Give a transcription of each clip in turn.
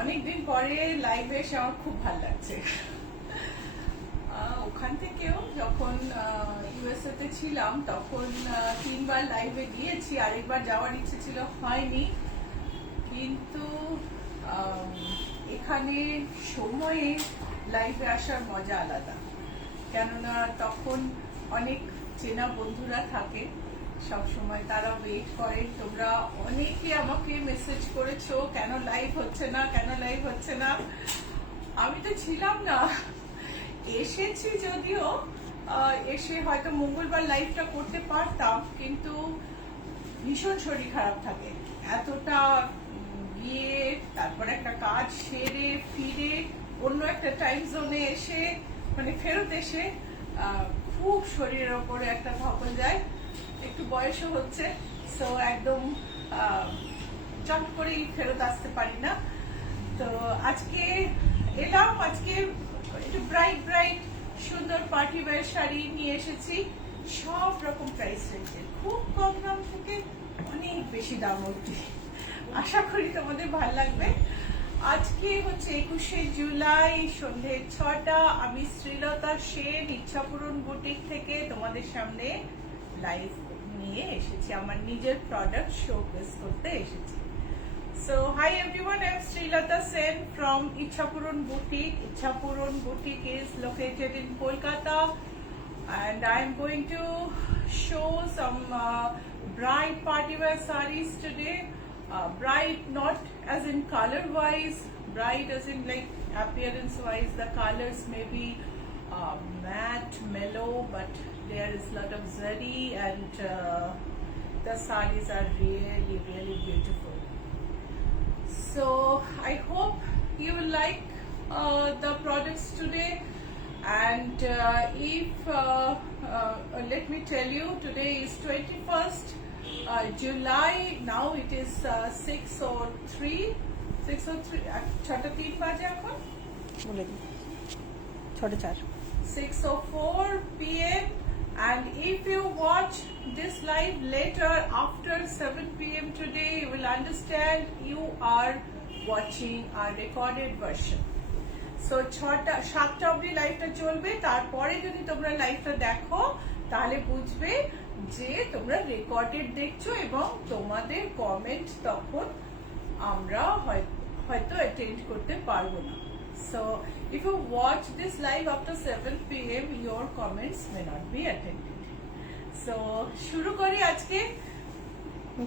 অনেকদিন পরে লাইভে এসে আমার খুব ভালো লাগছে। ওখান থেকেও যখন ইউএসএ তে ছিলাম তখন 3বার লাইভে গিয়েছি, আরেকবার যাওয়ার ইচ্ছে ছিল, হয়নি। কিন্তু এখানে সময়ে লাইভে আসার মজা আলাদা, কেননা তখন অনেক চেনা বন্ধুরা থাকে, সব সময় তারা ওয়েট করে। তোমরা অনেকে আমাকে মেসেজ করেছো কেন লাইভ হচ্ছে না, কেন লাইভ হচ্ছে না। আমি তো ছিলাম না, এসেছি যদিও, এসে হয়তো মঙ্গলবার লাইভটা করতে পারতাম, কিন্তু ভীষণ শরীর খারাপ থাকে। এতটা গিয়ে তারপর একটা কাজ সেরে ফিরে অন্য একটা টাইম জোনে এসে মানে ফেরত এসে খুব শরীরের ওপরে একটা ধকল যায়। একটু বয়সও হচ্ছে, সো একদম চট করেই ফেরত আসতে পারি না। তো আজকে এলাম, আজকে একটু ব্রাইট ব্রাইট সুন্দর পার্টি ওয়্যার শাড়ি নিয়ে এসেছি, সব রকম প্রাইস রেঞ্জের, খুব কম দাম থেকে অনেক বেশি দাম অবধি। আশা করি তোমাদের ভালো লাগবে। আজকে হচ্ছে 21শে জুলাই, সন্ধে 6টা। আমি শ্রীলতা সেন ইচ্ছাপূরণ বুটিক থেকে তোমাদের সামনে লাইভ নিয়ে এসেছি, আমার নিজের প্রোডাক্ট শোকেস করতে এসেছি। So hi everyone, I'm Srilata Sen from Ichhapuran Boutique. Ichhapuran Boutique is located in Kolkata, and I'm going to show some bright party wear sarees today. Bright not as in color wise, bright as in like appearance wise. The colors may be matte, mellow, but there is a lot of zari, and the sarees are really beautiful. So I hope you will like the products today, and if let me tell you, today is 21st July. Now it is 6:03 6:03 বাজে এখন, বলে দিই 6:04 6:04 p.m. And if you watch this live later after 7 p.m. today, you will understand you are watching our recorded version. So 7টা অবধি লাইভটা চলবে, তারপরে যদি তোমরা লাইভটা দেখো তাহলে বুঝবে যে তোমরা রেকর্ডেড দেখছো, এবং তোমাদের কমেন্ট তখন আমরা হয়তো অ্যাটেন্ড করতে পারবো না। So if you watch this live after 7 p.m. your comments may not be attended. So শুরু করি আজকে।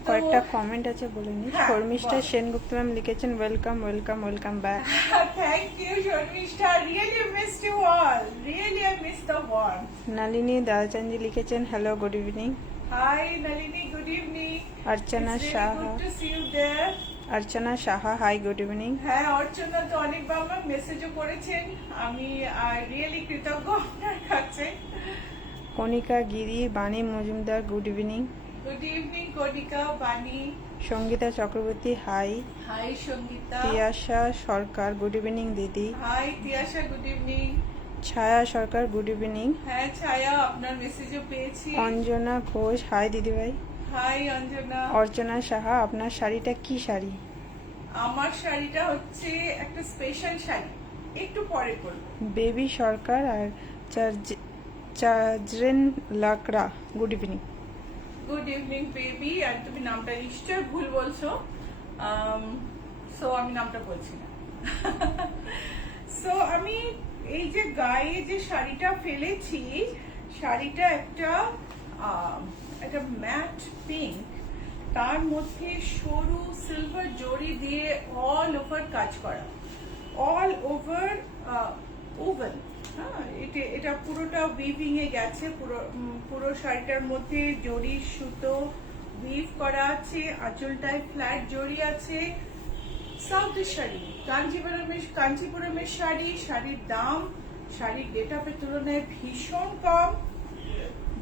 কয়েকটা কমেন্ট আছে বলে নি। শর্মিষ্ঠা সেনগুপ্ত ম্যাম লিখেছেন welcome welcome welcome back. Thank you Sharmistha, really missed you all, really I miss the one. Nalini Dalchandi লিখেছেন hello good evening. Hi Nalini, good evening. Archana Saha, good to see you there. Archana Saha hi good evening. হ্যাঁ, অর্চনা তো অনেকবার আমার মেসেজও করেছেন, আমি রিয়েলি কৃতজ্ঞ আপনার কাছে। Kanika Giri, Bani Majumdar good evening. Good evening Kanika, Bani. Sangeeta Chakraborty hi. Hi Sangeeta. Tiyasha Sarkar good evening দিদি। Hi Tiyasha, good evening. Chhaya Sarkar good evening. হ্যাঁ ছায়া, আপনার মেসেজও পেয়েছি। অঞ্জনা ঘোষ হাই দিদিভাই। হাই অঞ্জনা। অর্চনা সাহা, আপনার শাড়িটা কি শাড়ি? আমার শাড়িটা হচ্ছে একটা স্পেশাল শাড়ি, একটু পরে করব। বেবি সরকার আর Chajren Lakra good evening. Good evening Baby. আর তুমি নামটা নিশ্চয় ভুল বলছো, সো আমি নামটা বলছি না। সো আমি এই যে গায়ে যে শাড়িটা ফেলেছি, শাড়িটা একটা ম্যাট পিঙ্ক, তার মধ্যে সরু সিলভার জড়ি দিয়ে অল ওভার কাজ করা, অল ওভার ওভেন। হ্যাঁ, এটা পুরোটা উইভিং এ গেছে, পুরো শাড়িটার মধ্যে জড়ির সুতো উইভ করা আছে, আঁচলটায় ফ্ল্যাট জড়ি আছে। সাউথের শাড়ি, কাঞ্চিপুরমের শাড়ি, শাড়ির দাম শাড়ির গেটআপের তুলনায় ভীষণ কম।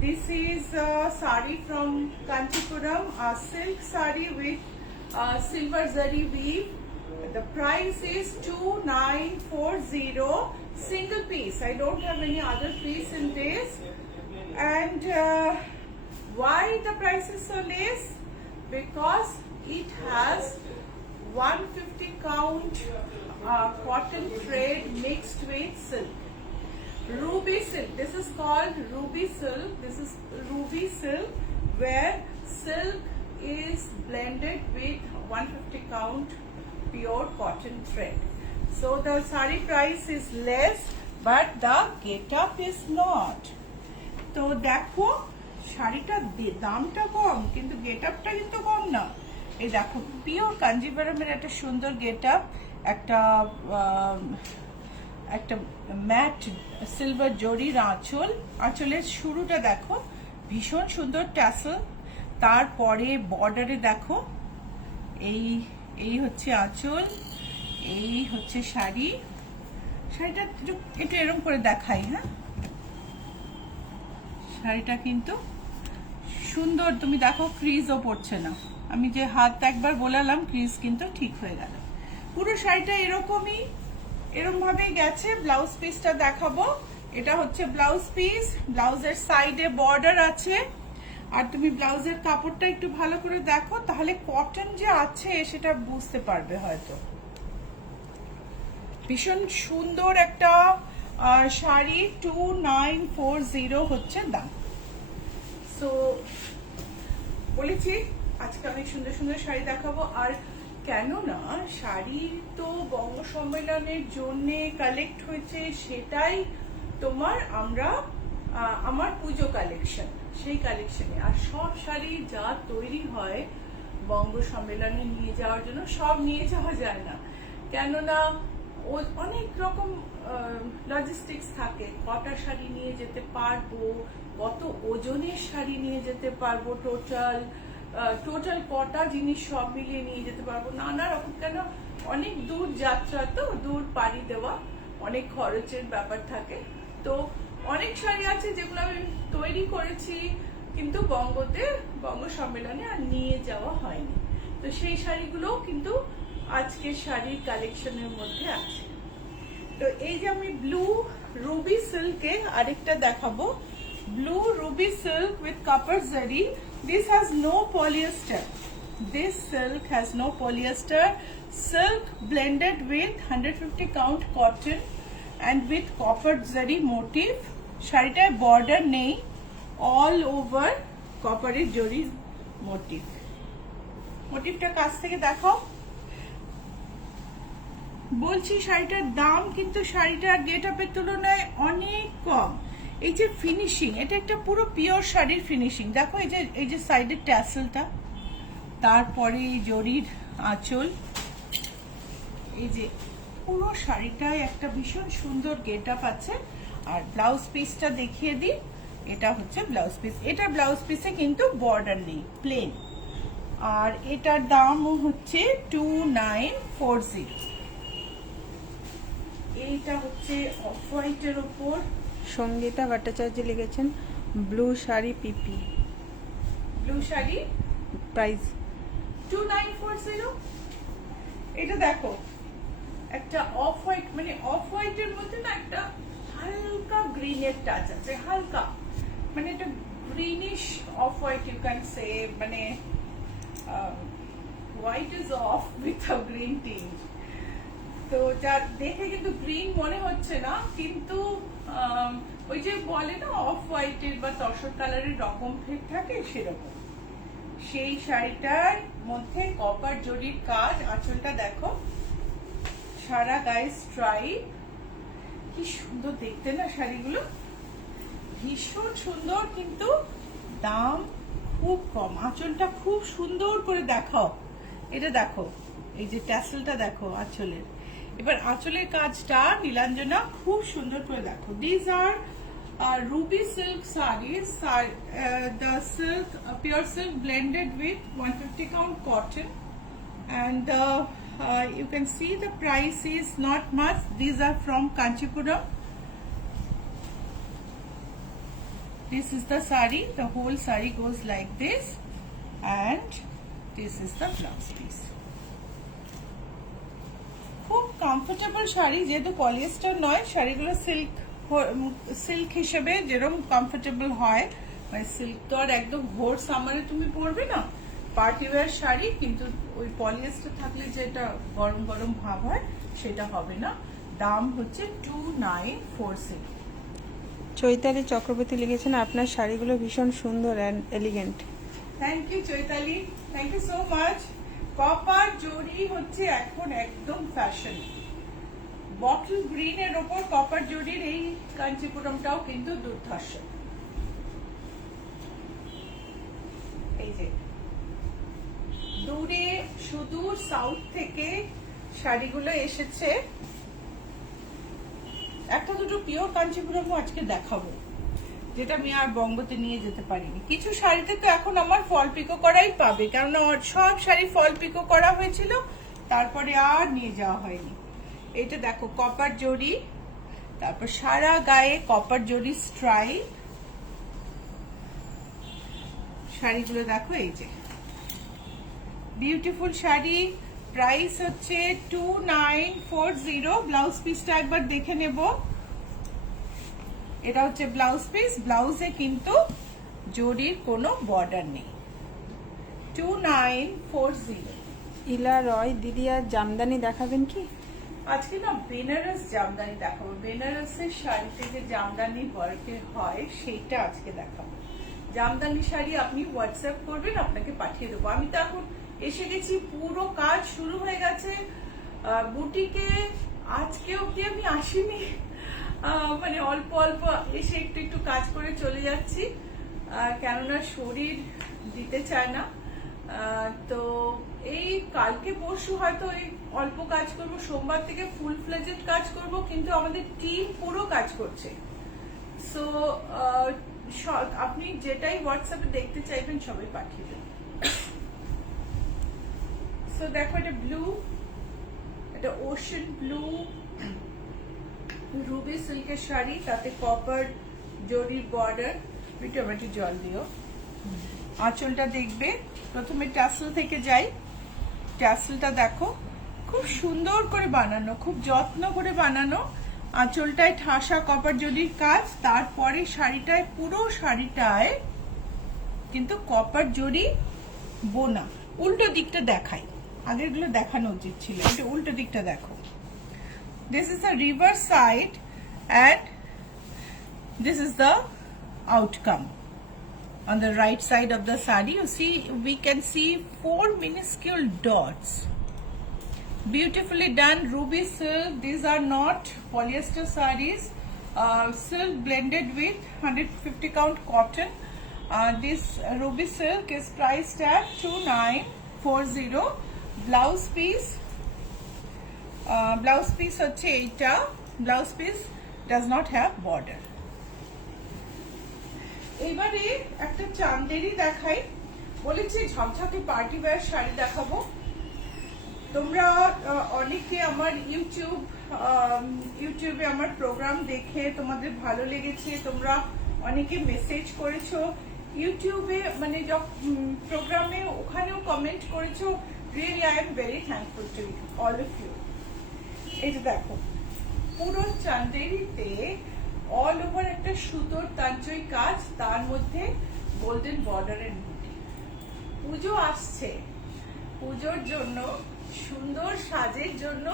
This is a sari from Kanchipuram, a silk sari with silver zari weave. The price is 2940, single piece. I don't have any other piece in this. And why the price is so less? Because it has 150 count cotton thread mixed with silk. Ruby silk. This is called ruby silk. This is ruby silk where silk is blended with 150 count pure cotton thread. So the sari price is less, but the get-up is not. তো দেখো শাড়িটা দামটা কম কিন্তু গেটআপটা কিন্তু কম না। এই দেখো pure কাঞ্জিভারামের একটা সুন্দর গেটআপ, একটা ম্যাট সিলভার জরির আঁচল, আঁচলের শুরুটা দেখো ভীষণ সুন্দর ট্যাসেল, তারপরে বর্ডারে দেখো এই হচ্ছে আঁচল, এই হচ্ছে শাড়িটা একটু এরকম করে দেখাই। হ্যাঁ, শাড়িটা কিন্তু সুন্দর, তুমি দেখো ক্রিজও পড়ছে না। আমি যে হাত একবার বোলালাম ক্রিজ কিন্তু ঠিক হয়ে গেল। পুরো শাড়িটা এরকম ভাবে গেছে। ব্লাউজ পিসটা দেখাবো। এটা হচ্ছে ব্লাউজ পিস, ব্লাউজের সাইডে বর্ডার আছে। আর তুমি ব্লাউজের কাপড়টা একটু ভালো করে দেখো, তাহলে কটন যে আছে সেটা বুঝতে পারবে হয়তো। ভীষণ সুন্দর একটা শাড়ি, 2940 হচ্ছে দাম। সো বলেছি আজকে অনেক সুন্দর সুন্দর শাড়ি দেখাবো। আর কেননা শাড়ি তো বঙ্গ সম্মেলনের জন্য কালেক্ট হয়েছে, সেটাই আমার পুজো কালেকশন, সেই কালেকশনে। আর সব শাড়ি যা তৈরি হয় বঙ্গ সম্মেলনে নিয়ে যাওয়ার জন্য, সব নিয়ে যাওয়া যায় না, কেননা অনেক রকম লজিস্টিক্স থাকে। কটা শাড়ি নিয়ে যেতে পারবো, কত ওজনের শাড়ি নিয়ে যেতে পারবো, টোটাল কটা জিনিস সব মিলিয়ে নিয়ে যেতে পারবো, নানা রকম। কেন অনেক দূর যাত্রা, তো দূর পাড়ি দেওয়া, অনেক খরচের ব্যাপার থাকে। তো অনেক শাড়ি আছে যেগুলো আমি তৈরি করেছি কিন্তু বঙ্গ সম্মেলনে আর নিয়ে যাওয়া হয়নি। তো সেই শাড়িগুলো কিন্তু আজকের শাড়ির কালেকশনের মধ্যে আছে। তো এই যে আমি ব্লু রুবি সিল্কে আরেকটা দেখাবো, blue Ruby silk with copper জারি। This has no polyester. This silk has no polyester. Silk blended with 150 count cotton and with copper zari motif. শাড়িটায় বর্ডার নেই, অল ওভার কপারের জরি মোটিভ। মোটিভটা কাছ থেকে দেখাও। বলছি শাড়িটার দাম কিন্তু শাড়িটার গেটআপের তুলনায় অনেক কম। এই যে ফিনিশিং, এটা একটা পুরো পিওর শাড়ির ফিনিশিং। দেখো এই যে সাইডের ট্যাসেলটা, তারপরে এই জরির আঁচল, এই যে পুরো শাড়িটায় একটা ভীষণ সুন্দর গেটআপ আছে। আর ব্লাউজ পিসটা দেখিয়ে দিই, এটা হচ্ছে ব্লাউজ পিস। এটা ব্লাউজ পিসে কিন্তু বর্ডার নেই, প্লেন। আর এটার দামও হচ্ছে 2940। এইটা হচ্ছে অফ হোয়াইটের ওপর, সঙ্গীতা ভট্টাচার্য লিখেছেন blue sari PP. Blue sari price 2940। এটা দেখো একটা অফ হোয়াইট, মানে অফ হোয়াইটের মধ্যে না একটা হালকা গ্রিনের টাচ আছে, হালকা, মানে এটা greenish off white you can say, মানে white is off with a green tinge. তো যা দেখে কিন্তু গ্রিন মনে হচ্ছে না, কিন্তু ওই যে বলে না অফ হোয়াইটের বা তসর কালারের রকম ফেক থাকে সেরকম। সেই শাড়িটার মধ্যে কপার জরির কাজ, আঁচলটা দেখো, সারা গায়ে স্ট্রাইপ, কি সুন্দর দেখতে না শাড়িগুলো, ভীষণ সুন্দর। কিন্তু দাম খুব কম। আঁচলটা খুব সুন্দর করে দেখাও, এটা দেখো, এই যে ট্যাসেলটা দেখো আঁচলের। এবার আঁচলের কাজটা নীলাঞ্জনা খুব সুন্দর করে দেখো। This are ruby silk sarees, the silk, pure silk blended with 150 count cotton, and you can see the price is not much. These are from Kanchipuram. This is the saree, the whole saree goes like this, and this is the blouse piece. খুব comfortable sari, যেহেতু polyester নয়, শাড়িগুলো silk হিসেবে যেরকম comfortable হয়, মানে silk তো আর একদম ভোর সামারে তুমি পরবে না, পার্টি ওয়্যার শাড়ি, কিন্তু ওই পলিয়েস্টার থাকলে যেটা গরম গরম ভাব হয় সেটা হবে না। দাম হচ্ছে 2940। চৈতালি চক্রবর্তী লিখেছেন আপনার শাড়িগুলো ভীষণ সুন্দর and elegant. Thank you Chaitali, thank you so much. Copper zari হচ্ছে এখন একদম ফ্যাশন। বটল গ্রিনের ওপর কপার জরির এই কাঞ্চিপুরমটাও কিন্তু দুর্ধর্ষ। এই যে দূরে সুদূর সাউথ থেকে শাড়িগুলো এসেছে। একটা দুটো পিওর কাঞ্চিপুরমও আজকে দেখাবো, যেটা আমি আর বঙ্গতে নিয়ে যেতে পারিনি। কিছু শাড়িতে তো এখন আমার ফল পিকো করাই পাবে, কেননা সব শাড়ি ফল পিকো করা হয়েছিল, তারপরে আর নিয়ে যাওয়া হয়নি। এটা দেখো কপার জরি, তারপর সারা গায়ে কপার জরি স্ট্রাইপ শাড়িগুলো দেখো। এই যে বিউটিফুল শাড়ি, প্রাইস হচ্ছে 2940। ব্লাউজ পিসটা একবার দেখে নেব। এটা হচ্ছে ব্লাউজ পিস, ব্লাউজে কিন্তু জরির কোনো বর্ডার নেই। 2940। ইলা রয় দিদি আর জামদানি দেখাবেন কি? আজকে না বেনারস জামদানি দেখাবো। বেনারসের শাড়িতে যে জামদানি ওয়ার্কে হয় সেটা আজকে দেখাবো। জামদানি শাড়ি আপনি হোয়াটসঅ্যাপ করবেন, আপনাকে পাঠিয়ে দেবো। আমি তো এখন এসে গেছি, পুরো কাজ শুরু হয়ে গেছে বুটিকে। আজকে অব্দি আমি আসিনি, মানে অল্প অল্প এসে একটু একটু কাজ করে চলে যাচ্ছি, কেননা শরীর দিতে চায় না। তো এই কালকে পরশু হয়তো এই অল্প কাজ করব, সোমবার থেকে ফুল ফ্লেজেড কাজ করব, কিন্তু আমাদের টিম পুরো কাজ করছে। সো আপনি যেটাই হোয়াটসঅ্যাপে দেখতে চাইবেন সবাই পাঠিয়ে দেবেন। সো দেখো এটা ব্লু, এটা ওশান ব্লু রুবি সিল্কের শাড়ি, তাতে কপার জরির বর্ডার। টমেটো জল দিও। আঁচলটা দেখবে, প্রথমে টাসেল থেকে যাই। টাসেলটা দেখো খুব সুন্দর করে বানানো, খুব যত্ন করে বানানো। আঁচলটায় ঠাসা কপার জরির কাজ, তারপরে শাড়িটায় পুরো শাড়িটায় কিন্তু কপার জরি বোনা। উল্টো দিকটা দেখাই, আগেরগুলো দেখানো উচিত ছিল, এটা উল্টো দিকটা দেখো। This is the reverse side and this is the outcome. On the right side of the sari, you see, we can see 4 minuscule dots. Beautifully done, ruby silk. These are not polyester saris. Silk blended with 150 count cotton. This ruby silk is priced at 2940. Blouse piece. Blouse piece হচ্ছে এইটা। Blouse piece does not have border. এবারে একটা চান্দেরি দেখাই। বলেছি ঝকঝকে party wear sari দেখাবো। তোমরা অনেকে আমার ইউটিউবে আমার প্রোগ্রাম দেখে তোমাদের ভালো লেগেছে, তোমরা অনেকে মেসেজ করেছো ইউটিউবে, মানে প্রোগ্রামে ওখানেও কমেন্ট করেছো। Really I am very thankful to you, all of you. এই যে দেখো পুরো চান্দেরিতে অল ওভার একটা সুতোর তাঞ্চই কাজ, তার মধ্যে গোল্ডেন বর্ডারের বুটি। পুজো আসছে, পুজোর জন্য সুন্দর সাজের জন্য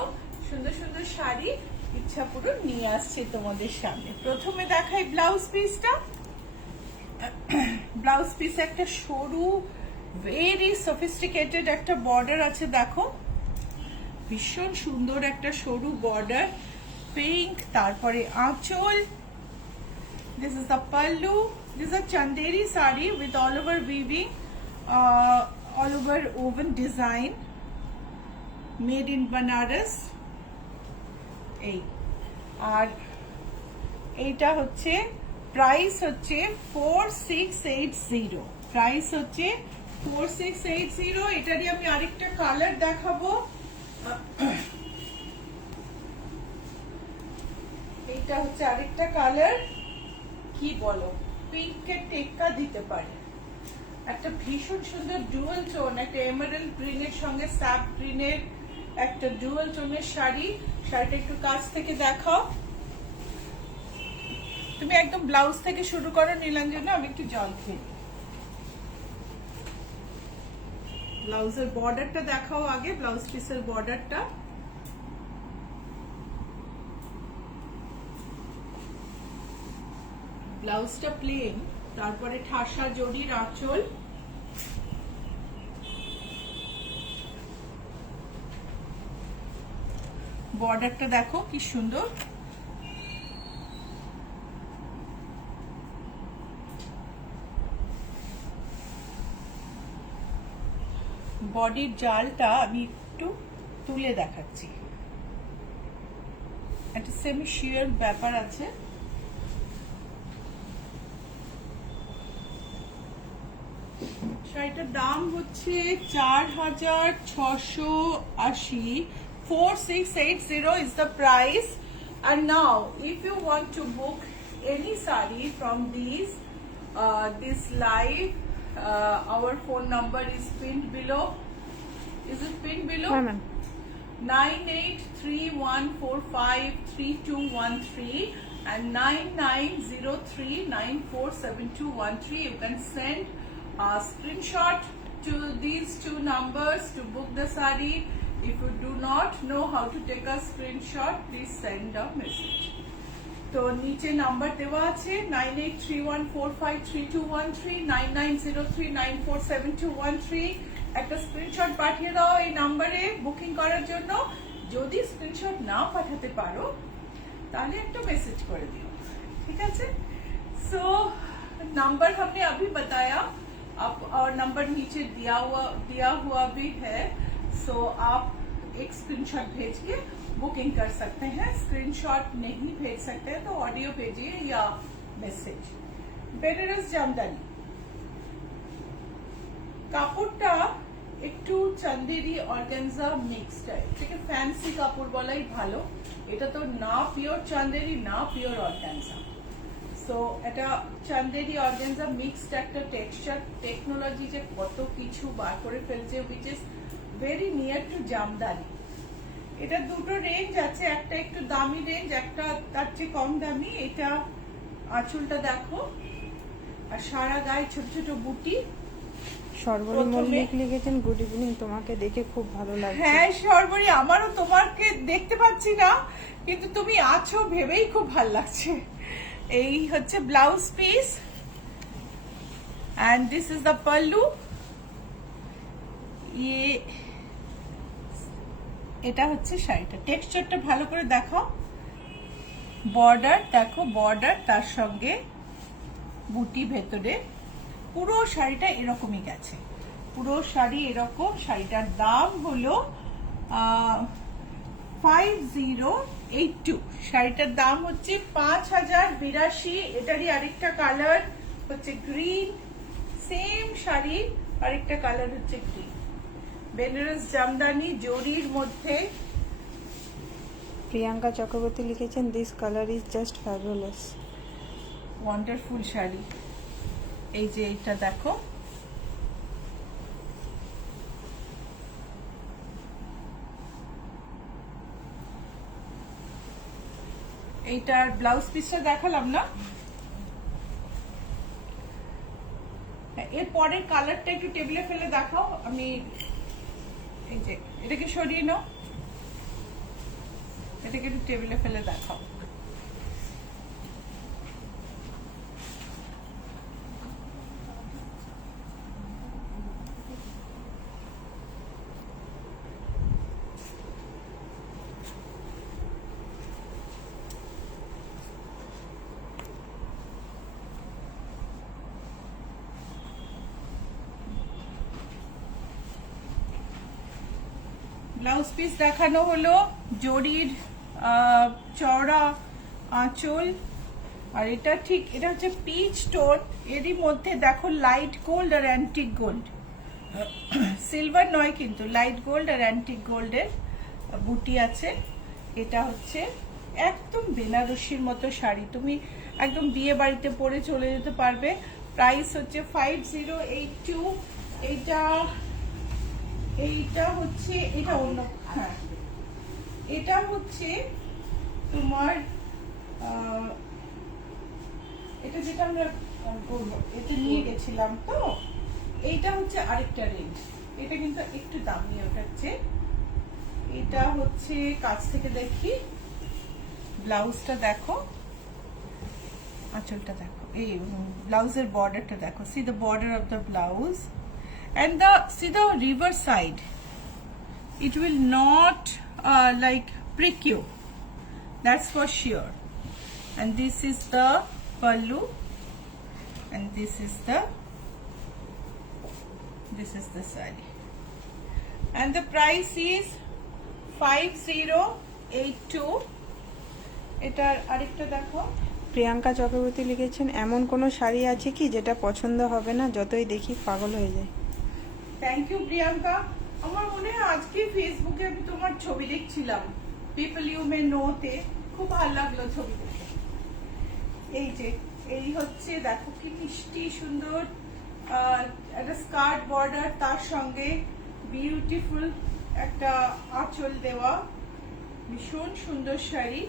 সুন্দর সুন্দর শাড়ি ইচ্ছাপুরো নিয়ে আসছে তোমাদের সামনে। প্রথমে দেখাই ব্লাউজ পিসটা। ব্লাউজ পিস একটা সরু ভেরি সফিস্টিকেটেড একটা বর্ডার আছে, দেখো ভীষণ সুন্দর একটা সরু বর্ডার, পিঙ্ক। তারপরে আঁচল, this is the pallu. This is a chanderi sari with all over weaving, all over woven design, made in Banaras. এই আর এইটা হচ্ছে প্রাইস হচ্ছে 4680। প্রাইস হচ্ছে 4680। এটারই আমি আরেকটা কালার দেখাবো। এটা হচ্ছে আরেকটা কালার, কি বলো, পিঙ্কের টেক্কা দিতে পারে। একটা ভীষণ সুন্দর ডুয়াল টোন, একটা এমারেল্ড গ্রিনের সঙ্গে স্যাপ গ্রিনের একটা ডুয়াল টোনের শাড়ি। শাড়িটা একটু কাছ থেকে দেখাও। তুমি একদম ব্লাউজ থেকে শুরু করো নীলাঞ্জনা, আমি একটু জল খেয়ে। ব্লাউজের বর্ডারটা দেখাও আগে, ব্লাউজ পিসের বর্ডারটা। ব্লাউজটা প্লেন, তারপরে ঠাসা জরির আঁচল, বর্ডারটা দেখো কি সুন্দর। বডির জালটা আমি একটু তুলে দেখাচ্ছি, একটা সেমি শিয়ার ব্যাপার আছে। শাড়িটার দাম হচ্ছে 4,680, 4680 is the price. And now if you want to book any sari from this live, our phone number is pinned below. Is it pinned below? 9831453213 and 9903947213. You can send a screenshot to these two numbers to book the sari. If you do not know how to take a screenshot, please send a message. তো নিচে number দেওয়া আছে 9831453213, 9903947213। একটা screenshot পাঠিয়ে দাও এই নাম্বারে booking করার জন্য। যদি স্ক্রিনশট না পাঠাতে পারো তাহলে একটা মেসেজ করে দিও, ঠিক আছে? सो नंबर हमने अभी बताया, आप और नंबर नीचे दिया हुआ भी है। सो आप एक स्क्रीनशॉट भेज के बुकिंग कर सकते हैं। स्क्रीनशॉट नहीं भेज सकते हैं तो ऑडियो भेजिए या मैसेज। बेनारस जामदानी কাপড়টা একটু চান্দেরি অর্গানজা মিক্সড টাইপ, থেকে ফ্যান্সি কাপড় বলাই ভালো। এটা তো না পিওর চান্দেরি না পিওর অর্গানজা, সো এটা চান্দেরি অর্গানজা মিক্সড একটা টেক্সচার। টেকনোলজি যে কত কিছু বার করে ফেলছে, which is very near to Jamdani. এটা দুটো রেঞ্জ আছে, একটা একটু দামি রেঞ্জ, একটা তার চেয়ে কম দামি। এটা আঁচলটা দেখো, আর সারা গায়ে ছোট ছোট বুটি। সর্বরী মল্লিক লিখেছেন গুড ইভিনিং, তোমাকে দেখে খুব ভালো লাগছে। হ্যাঁ সর্বরী, আমারও তোমাকে দেখতে পাচ্ছি না, কিন্তু তুমি আছো ভেবেই খুব ভালো লাগছে। এই হচ্ছে blouse piece and this is the pallu. এটা হচ্ছে শাড়িটা, টেক্সচারটা ভালো করে দেখো। বর্ডার দেখো, বর্ডার তার সঙ্গে বুটি ভেতরে। পুরো শাড়িটা এরকমই গেছে, পুরো শাড়ি এরকম। শাড়িটার দাম হলো 5082। শাড়িটার দাম হচ্ছে 5082। এটারই আরেকটা কালার হচ্ছে গ্রিন, সেম শাড়ি আরেকটা কালার হচ্ছে গ্রিন। বেনারস জামদানি জরির মধ্যে। প্রিয়াঙ্কা চক্রবর্তী লিখেছেন this colour is just fabulous. Wonderful sari. এই যে এটা দেখো, এইটার ব্লাউজ পিসটা দেখালাম না, এর পরের কালারটা একটু টেবিলে ফেলে দেখাও। আমি এই যে এটাকে সরিয়ে নাও, এটাকে একটু টেবিলে ফেলে দেখাও। ব্লাউজ পিস দেখানো হলো, জরির চওড়া আঁচল। আর এটা ঠিক, এটা হচ্ছে পিচ টোন, এরই মধ্যে দেখো লাইট গোল্ড আর অ্যান্টিক গোল্ড, সিলভার নয় কিন্তু লাইট গোল্ড আর অ্যান্টিক গোল্ডের বুটি আছে। এটা হচ্ছে একদম বেনারসির মতো শাড়ি, তুমি একদম বিয়ে বাড়িতে পরে চলে যেতে পারবে। প্রাইস হচ্ছে 5082। এইটা হচ্ছে, এটা অন্য, হ্যাঁ এটা হচ্ছে তোমার এটা যেটা আমরা এটা নিয়ে গেছিলাম, তো এইটা হচ্ছে আরেকটা রেঞ্জ। এটা কিন্তু একটু দামি ওটার চেয়ে। এটা হচ্ছে কাছ থেকে দেখি, ব্লাউজটা দেখো, আঁচলটা দেখো, এই ব্লাউজের বর্ডারটা দেখো, C the border of the blouse and see the reverse side, it will not like prick you, that's for sure. And this is the pallu and this is the saree, and the price is 5082. এটার আরেকটা দেখো। প্রিয়াঙ্কা চক্রবর্তী লিখেছেন, এমন কোনো শাড়ি আছে কি যেটা পছন্দ হবে না, যতই দেখি পাগল হয়ে যায়? Thank you Priyanka. আমার মনে হয় আজকে ফেসবুকে আমি তোমার ছবি দেখছিলাম, পিপল ইউ মে নো তে, খুব ভালো লাগলো ছবি দেখে। এই যে এই হচ্ছে দেখো কি মিষ্টি সুন্দর একটা স্কার্ট বর্ডার, তার সঙ্গে বিউটিফুল একটা আঁচল দেওয়া, ভীষণ সুন্দর শাড়ি।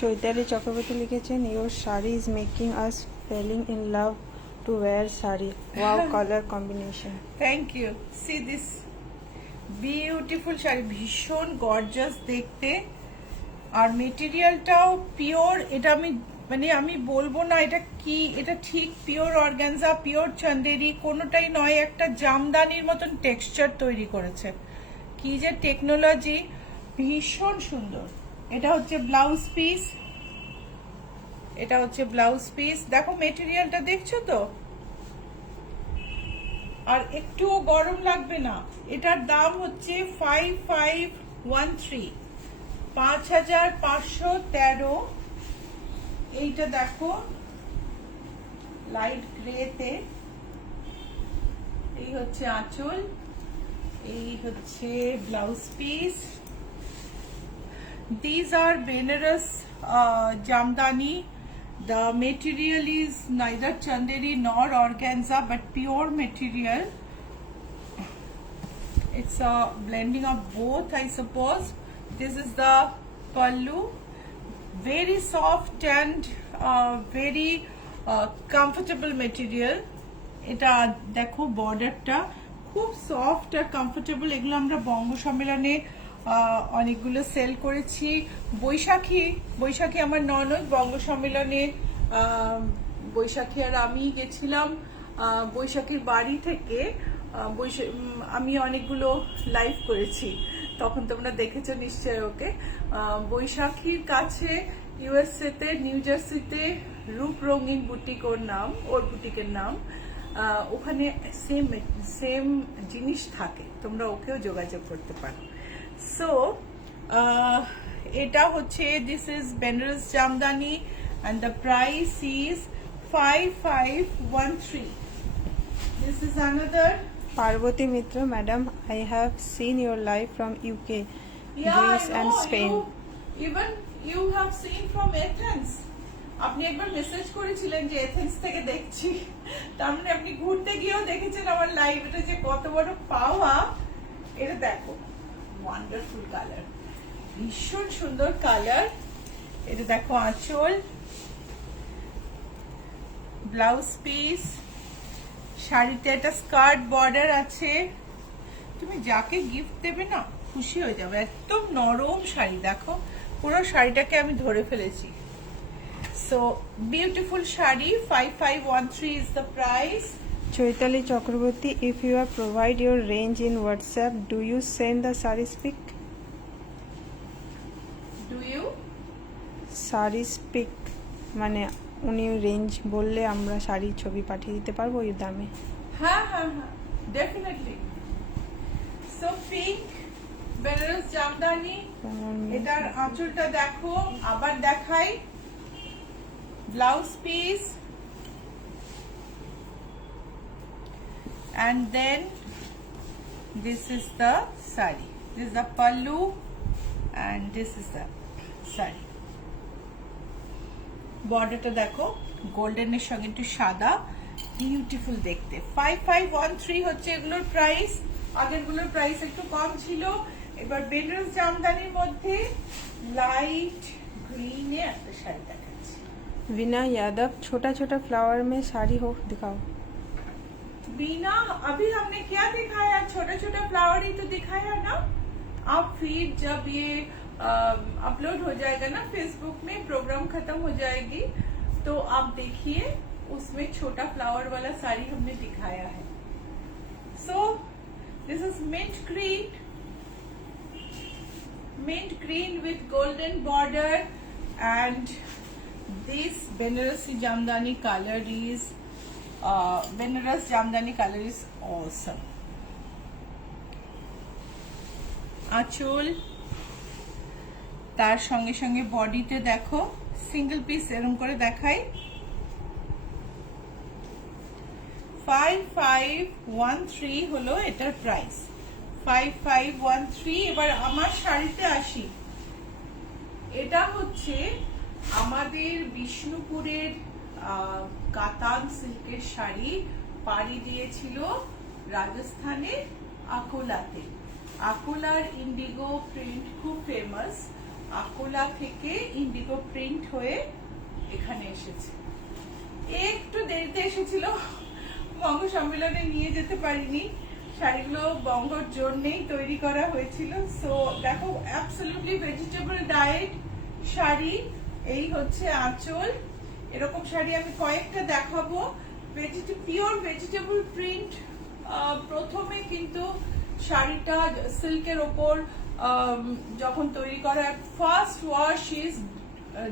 চৈতালি চক্রবর্তী লিখেছেন, your sari is making us falling in love to wear sari, wow colour combination. Thank you. See this beautiful sari, ভীষণ গর্জাস দেখতে, আর মেটেরিয়ালটাও পিওর। এটা আমি বলবো না এটা কি, এটা ঠিক পিওর অর্গানজা, পিওর চন্দেরি, কোনোটাই নয়। একটা জামদানির মতন টেক্সচার তৈরি করেছে, কি যে টেকনোলজি, ভীষণ সুন্দর। এটা হচ্ছে ব্লাউজ পিস, এটা হচ্ছে ব্লাউজ পিস, দেখো মেটেরিয়ালটা দেখছো তো, আর একটুও গরম লাগবে না। এটার দাম হচ্ছে 5513, 5513। এইটা দেখো লাইট গ্রেতে, এই হচ্ছে আঁচল, এই হচ্ছে blouse piece. These are Benaras Jamdani. The material is neither chanderi nor organza but pure material. It's a blending of both, I suppose. This is the pallu, very soft and very comfortable material. এটা দেখো বর্ডারটা খুব soft আর comfortable. এগুলো আমরা বঙ্গ সম্মেলনে অনেকগুলো sell করেছি। বৈশাখী আমার ননদ, বঙ্গ সম্মেলনে বৈশাখী আর আমি গেছিলাম। বৈশাখীর বাড়ি থেকে আমি অনেকগুলো লাইভ করেছি, তখন তোমরা দেখেছো নিশ্চয় ওকে। বৈশাখীর কাছে ইউএসএ তে, নিউ জার্সিতে রূপ রঙিন বুটিক ওর বুটিকের নাম। ওখানে সেম জিনিস থাকে, তোমরা ওকেও যোগাযোগ করতে পারো। সো এটা হচ্ছে this is Benaras Jamdani and the price is 5513. This is another. Parvati Mitra, madam, I have seen your live from UK, Greece and Spain. Even you have seen from Athens. আপনি একবার মেসেজ করেছিলেন যে এথেন্স থেকে দেখছি, তার মানে আপনি ঘুরতে গিয়েও দেখেছেন আমার লাইভ। এটা যে কত বড় পাওয়া। এটা দেখো ওয়ান্ডারফুল কালার, ভীষণ সুন্দর কালার। এটা দেখো আঁচল, ব্লাউজ পিস, শাড়িতে একটা স্কার্ট বর্ডার আছে। তুমি যাকে গিফট দেবে না খুশি হয়ে যাবে, একদম নরম শাড়ি। দেখো পুরো শাড়িটাকে আমি ধরে ফেলেছি। So beautiful shadi, 5513 is the price. Chaitali Chakraborty, if you are provide your range in WhatsApp, do you send the sarees pic? Do you? sarees pic মানে উনি রেঞ্জ বললে আমরা শাড়ির ছবি পাঠিয়ে দিতে পারবো এই দামে? হ্যাঁ, definitely. So pink Benaras Jamdani, এটার আঁচলটা দেখো, আবার দেখাই, blouse piece, and then this is the sari, this is the pallu and this is the sari. বর্ডারটা দেখো গোল্ডেনের সঙ্গে একটু সাদা, বিউটিফুল দেখতে। 5513 হচ্ছে এগুলোর প্রাইস। আগেরগুলোর প্রাইস একটু কম ছিল। এবার বেনারস জামদানির মধ্যে লাইট গ্রিনে একটা শাড়ি দেখাচ্ছি। विना यादव, छोटा छोटा फ्लावर में साड़ी हो दिखाओ। बीना, अभी हमने क्या दिखाया, छोटा छोटा फ्लावर ही तो दिखाया ना। आप फिर जब ये अपलोड हो जाएगा ना फेसबुक में, प्रोग्राम खत्म हो जाएगी तो आप देखिए उसमें छोटा फ्लावर वाला साड़ी हमने दिखाया है। So this is mint green with golden border, and this Banarasi Jamdani color is Banaras Jamdani color is awesome. আঁচল, তার সঙ্গে সঙ্গে বডিতে দেখো সিঙ্গেল পিস এরকম করে দেখাই। 5513 হলো এটার প্রাইস, 5513। এবার আমার শাড়িতে আসি। এটা হচ্ছে আমাদের বিষ্ণুপুরের কাতান সিল্কের শাড়ি, পাড়ি দিয়েছিল রাজস্থানে আকোলাতে। আকোলার ইন্ডিগো প্রিন্ট খুব ফেমাস, আকোলা থেকে ইন্ডিগো প্রিন্ট হয়ে এখানে এসেছে। একটু দেরিতে এসেছিল, বঙ্গ সম্মেলনে নিয়ে যেতে পারিনি, শাড়িগুলো বঙ্গর জন্যই তৈরি করা হয়েছিল। সো দেখো অ্যাবসলিউটলি ভেজিটেবল ডায়েট শাড়ি, এই হচ্ছে আঁচল। এরকম শাড়ি আমি কয়েকটা দেখাবো, পিওর ভেজিটেবল প্রিন্ট। প্রথমে কিন্তু শাড়িটা সিল্কের ওপর যখন তৈরি করা, first wash is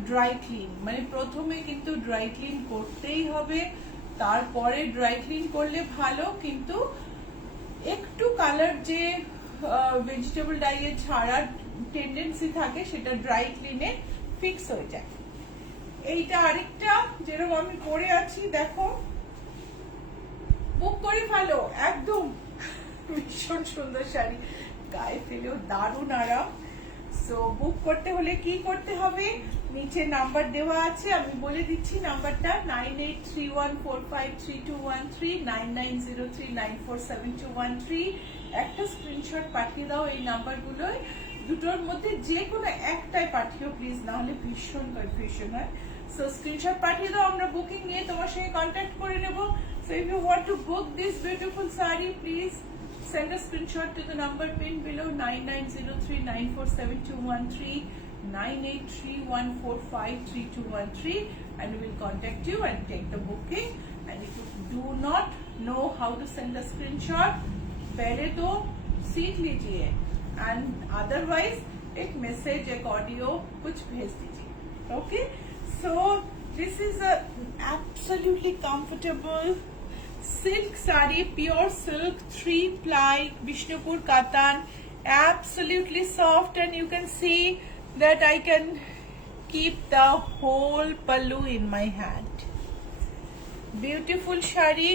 dry clean, মানে প্রথমে কিন্তু ড্রাই ক্লিন করতেই হবে, তারপরে ড্রাই ক্লিন করলে ভালো। কিন্তু একটু কালার যে ভেজিটেবল ডাইয়ে ছাড়ার টেন্ডেন্সি থাকে সেটা ড্রাই ক্লিনে ফিক্স হয়ে যায়। এইটা আরেকটা যেরকম আমি পরে আছি, দেখো বুক করে ফেলো, একদম ভীষণ সুন্দর শাড়ি, গায়ে ফেলেও দারুণ আরাম। সো বুক করতে হলে কি করতে হবে, নিচে নাম্বার দেওয়া আছে, আমি বলে দিচ্ছি নাম্বারটা 9831453213, 9903947213। একটা স্ক্রিনশট পাঠিয়ে দাও এই নাম্বারগুলোয়, দুটোর মধ্যে যে কোনো একটাই পাঠিও প্লিজ, না হলে ভীষণ কনফিউশন হয়। সো স্ক্রিনশট পাঠিয়ে দাও, আমরা বুকিং নিয়ে তোমার সঙ্গে কন্ট্যাক্ট করে নেব। So if you want to book this beautiful sari, please send a screenshot to the number pinned below, 9903947213, 9831453213, and we will contact you and take the booking. And if you do not know how to send a screenshot, पहले तो सीख लीजिए, and otherwise एक message, एक audio कुछ भेज दीजिए। Okay, so this is a absolutely comfortable silk sari, pure silk, 3-ply Bishnupur Katan, absolutely soft, and you can see that I can keep the whole pallu in my hand. Beautiful shari.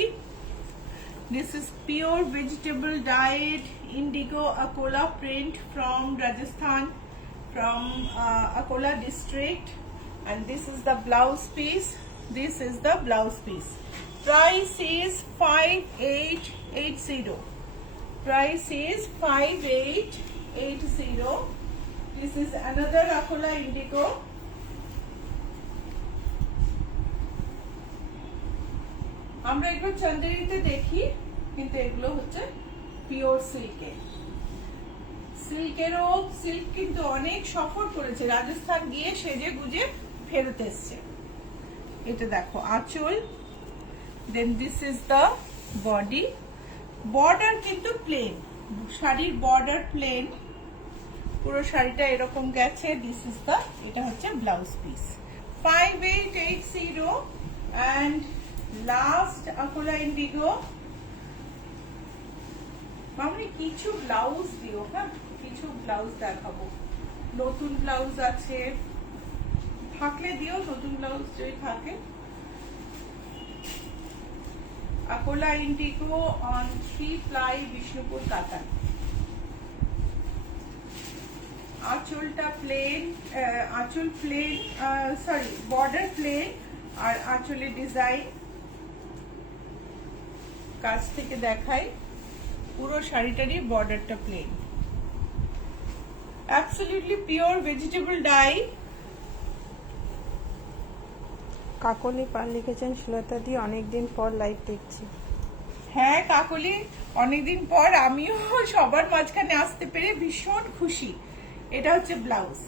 This is pure vegetable dyed indigo Akola print from Rajasthan, from Akola district, and this is the blouse piece. This is the blouse piece. Price is 5880. Price is 5880. This is another Akola indigo. আমরা একবার চন্দেরিতে দেখি, কিন্তু এগুলো হচ্ছে pure সিল্কের। সিল্কেরও silk কিন্তু অনেক সফর করেছে, রাজস্থান গিয়ে সেজে গুজে ফেরত এসছে। এটা দেখো আঁচল, then this is the body. Border কিন্তু প্লেন, শাড়ির বর্ডার প্লেন, পুরো শাড়িটা এরকম গেছে। দিস ইজ দ্য, এটা হচ্ছে blouse piece. 5880 and last Akola indigo। মামনি কিছু ব্লাউজ দিও, হ্যাঁ কিছু ব্লাউজ দেখাবো, নতুন ব্লাউজ আছে, থাকলে দিও, নতুন ব্লাউজ যদি থাকে। Akola indigo on 3-ply Bishnupur Katan। আঁচলটা প্লেন, আঁচল প্লেন, সরি বর্ডার প্লেন, আর আঁচলের ডিজাইন কাছ থেকে দেখাই, পুরো শাড়িটারই বর্ডারটা plain, absolutely pure vegetable dye. Kakali Pal লিখেছেন, শ্লোতা দি অনেকদিন পর লাইভ দেখছি। হ্যাঁ কাকলি, অনেকদিন পর আমিও সবার মাঝখানে আসতে পেরে ভীষণ খুশি। এটা হচ্ছে blouse,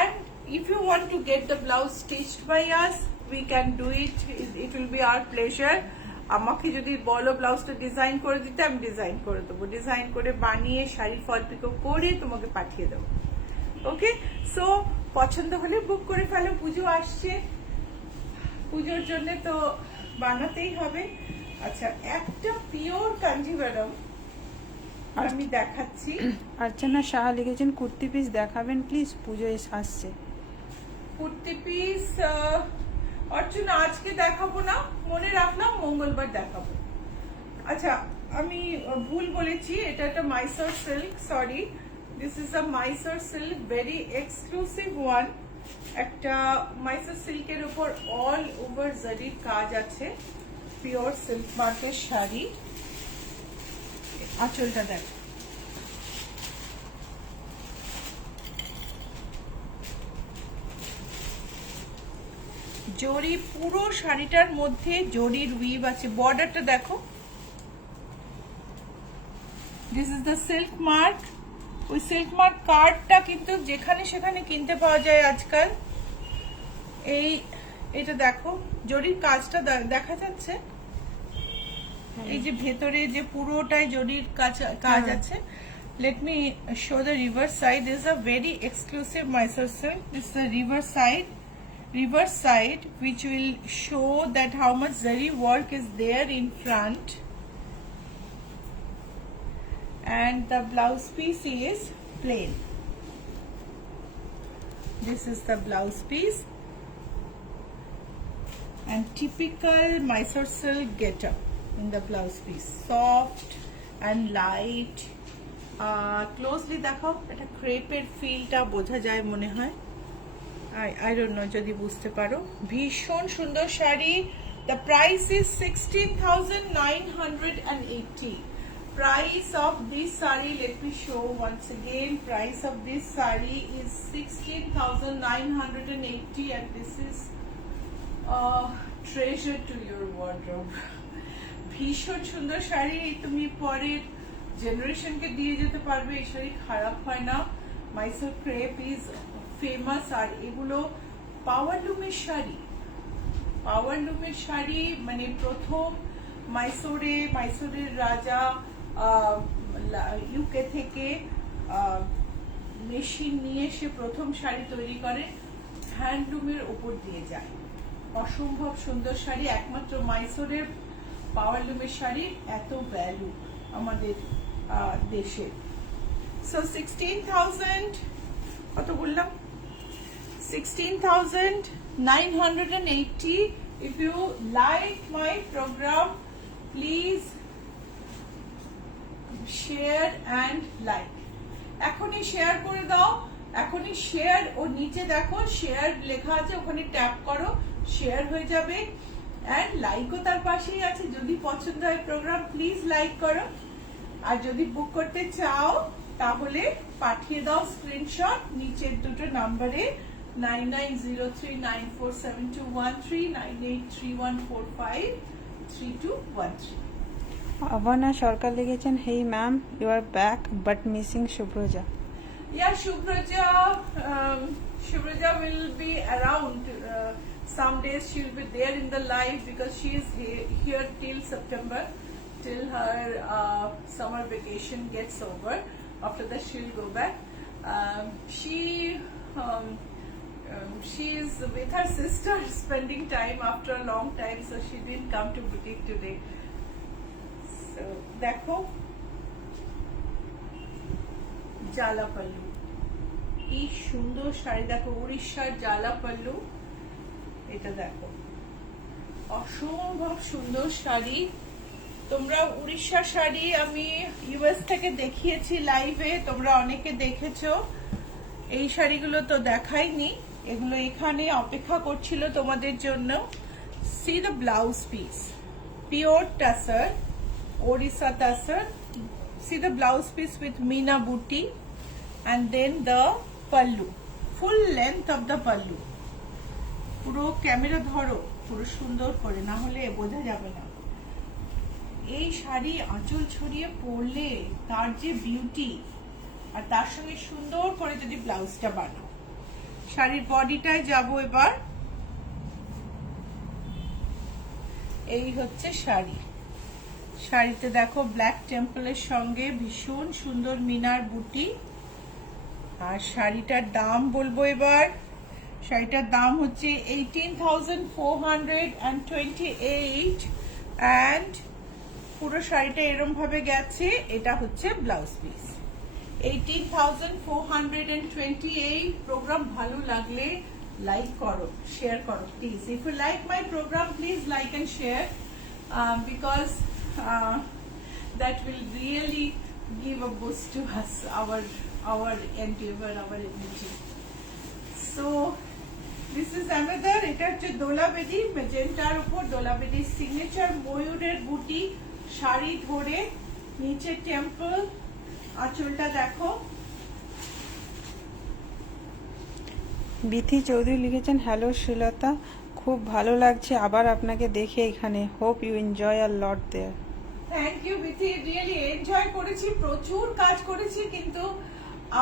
and if you want to get the blouse stitched by us, we can do it. It will be our pleasure. আমাকে যদি বলো ব্লাউজটা ডিজাইন করে দিতে, আমি ডিজাইন করে দেবো, ডিজাইন করে বানিয়ে শাড়ি ফল পিকো করে তোমাকে পাঠিয়ে দেবো। ওকে, সো পছন্দ হলে বুক করে ফেলো, পুজো আসছে, পুজোর জন্য তো বানাতেই হবে। আচ্ছা, একটা পিওর কাঞ্জিভারম আমি দেখাচ্ছি। অর্চনা সাহা লিখেছেন কুর্তি পিস দেখাবেন প্লিজ, পুজো আসছে। কুর্তি পিস অর্চনা আজকে দেখাবো না, মনে রাখলাম মঙ্গলবার দেখাবো। আচ্ছা, আমি ভুল বলেছি, এটা একটা Mysore silk, sorry, this is a Mysore silk, very exclusive one. একটা মাইসোর সিল্কের উপর অল ওভার জারির কাজ আছে, পিওর সিল্ক মার্কের শাড়ি। আঁচলটা দেখ, জরি, পুরো শাড়িটার মধ্যে জরির উইভ আছে। বর্ডারটা দেখো, this is the silk mark. ওই সিল্ক মার্ক কার্ডটা কিন্তু যেখানে সেখানে কিনতে পাওয়া যায় আজকাল। এটা দেখো, জরির কাজটা দেখা যাচ্ছে, এই যে ভেতরে যে পুরোটাই জরির কাজ আছে। Let me show the reverse side. This is a very exclusive Mysore silk. This is the reverse side which will show that how much zari work is there in front. And the blouse piece is plain. This is the blouse piece. And typical Mysore silk getup in the blouse piece. Soft and light. Closely দেখো, এটা ক্রেপের ফিলটা বোঝা যায় মনে হয়। I don't know যদি বুঝতে পারো। ভীষণ সুন্দর sari. The price is 16,980. Price of this saree, let me show once again. Price of this saree is 16,980, and this is a treasure to your wardrobe. ভীষণ সুন্দর শাড়ি, তুমি পরের জেনারেশনকে দিয়ে যেতে পারবে। এই শাড়ি খারাপ হয় না। Mysore crepe is famous. আর এগুলো পাওয়ার লুমের শাড়ি, পাওয়ার লুমের শাড়ি, মানে প্রথম মাইসোরের রাজা ইউকে থেকে মেশিন নিয়ে এসে প্রথম শাড়ি তৈরি করে, হ্যান্ডলুমের উপর দিয়ে যায়। অসম্ভব সুন্দর শাড়ি, একমাত্র মাইসোরের পাওয়ার লুমের শাড়ির এত ভ্যালু আমাদের দেশে। সো 16,000 কত বললাম, 16,980. If you like my program, please share and like. এখনই শেয়ার করে দাও, এখনই শেয়ার। ও নিচে দেখো শেয়ার লেখা আছে, ওখানে ট্যাপ করো, শেয়ার হয়ে যাবে। এন্ড লাইকও তার পাশেই আছে। যদি পছন্দ হয় প্রোগ্রাম, প্লিজ লাইক করো। আর যদি বুক করতে চাও তাহলে পাঠিয়ে দাও স্ক্রিনশট নিচের দুটো নাম্বারে, 9903947213, 9831453213। অবনা সরকার লিখেছেন hey ma'am, you are back but missing Shubhraja. Yeah, Shubhraja will be around. Some days she'll be there in the live because she is here till September, till her summer vacation gets over. After that she'll go back. She is with her sister spending time after a long time, so she didn't come to boutique today. So দেখো, জালা পাল্লু, কি সুন্দর শাড়ি দেখো, উড়িষ্যার জালা পাল্লু। এটা দেখো, অসম্ভব সুন্দর শাড়ি। তোমরা উড়িষ্যার শাড়ি আমি ইউএস থেকে দেখিয়েছি লাইভে, তোমরা অনেকে দেখেছো। এই শাড়িগুলো তো দেখাইনি, এগুলো এখানে অপেক্ষা করছিল তোমাদের জন্য। See the blouse piece, pure tussar, Orissa tussar. See the blouse piece with Meena booty, and then the pallu, full length of the pallu. পুরো ক্যামেরা ধরো পুরো সুন্দর করে, না হলে বোঝা যাবে না। এই শাড়ি আঁচল ছড়িয়ে পরলে তার যে বিউটি, আর তার সঙ্গে সুন্দর করে যদি ব্লাউজটা বানাও। শাড়ির বডিটায় যাব এবার। এই হচ্ছে শাড়ি। শাড়িতে দেখো ব্ল্যাক টেম্পলের সঙ্গে ভীষণ সুন্দর মিনার বুটি। আর শাড়িটার দাম বলবো এবার। শাড়িটার দাম হচ্ছে 18,428 and পুরো শাড়িটা এরম ভাবে গেছে। এটা হচ্ছে ব্লাউজ পিস। 18,428। প্রোগ্রাম ভালো লাগলে লাইক করো, শেয়ার করো please. If you like my program please like and share, because that will really give a boost to us, our endeavor, our energy. So this is another, এটা হচ্ছে দোলা বেদি, মেজেন্টার উপর দোলা বেদির signature ময়ূরের বুটি, শাড়ি ধরে, নিচে টেম্পল, আঁচলটা দেখো। বিথি চৌধুরী লিখেছেন, হ্যালো শ্রীলতা, খুব ভালো লাগছে আবার আপনাকে দেখে এখানে। Hope you enjoy a lot there. Thank you Bithi, really enjoy করেছি, প্রচুর কাজ করেছি। কিন্তু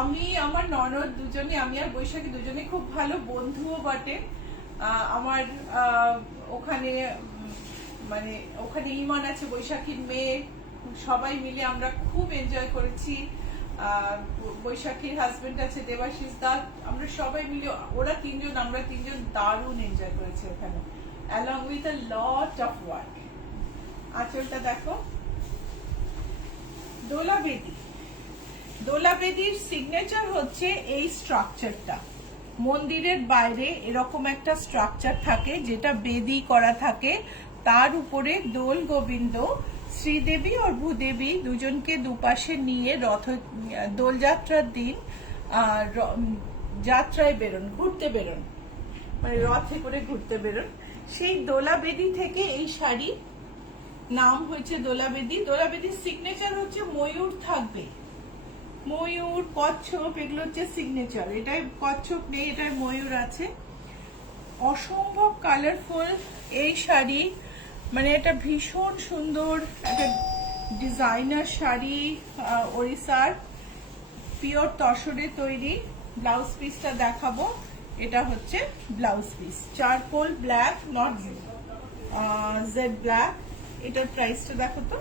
আমি আমার ননদ দুজনে, আমি আর বৈশাখী দুজনে খুব ভালো বন্ধুও বটে। আমার ওখানে মানে ওখানে ইমান আছে, বৈশাখীর মেয়ে, সবাই মিলে আমরা খুব এনজয় করেছি। বৈশাখীর হাজবেন্ড আছে দেবাশিস দা, আমরা সবাই মিলে, ওরা তিনজন আমরা তিনজন দারুণ এনজয় করেছি ওখানে, along with a lot of work. আঁচলটা দেখো। দোলা বেদি, দোলা বেদির সিগনেচার হচ্ছে এই স্ট্রাকচারটা। মন্দিরের বাইরে এরকম একটা স্ট্রাকচার থাকে যেটা বেদি করা থাকে, তার উপরে দোল গোবিন্দ, শ্রীদেবী আর ভূদেবী দুজনকে দুপাশে নিয়ে রথ দোলযাত্রার দিন যাত্রায় বেরোন, ঘুরতে বেরোন, মানে রথে করে ঘুরতে বেরোন। সেই দোলা বেদি থেকে এই শাড়ি নাম হয়েছে দোলা বেদি। দোলা বেদির সিগনেচার হচ্ছে ময়ূর থাকবে, ময়ূর, কচ্ছপ, এগুলো হচ্ছে সিগনেচার। এটাই কচ্ছপ নেই, এটাই ময়ূর আছে। অসম্ভব কালারফুল এই শাড়ি, মানে এটা ভীষণ সুন্দর একটা ডিজাইনার শাড়ি, ওড়িশার পিওর তসরে তৈরি। ব্লাউজ পিসটা দেখাবো। এটা হচ্ছে blouse piece, charcoal black, not jet black. এটার প্রাইসটা দেখো তো।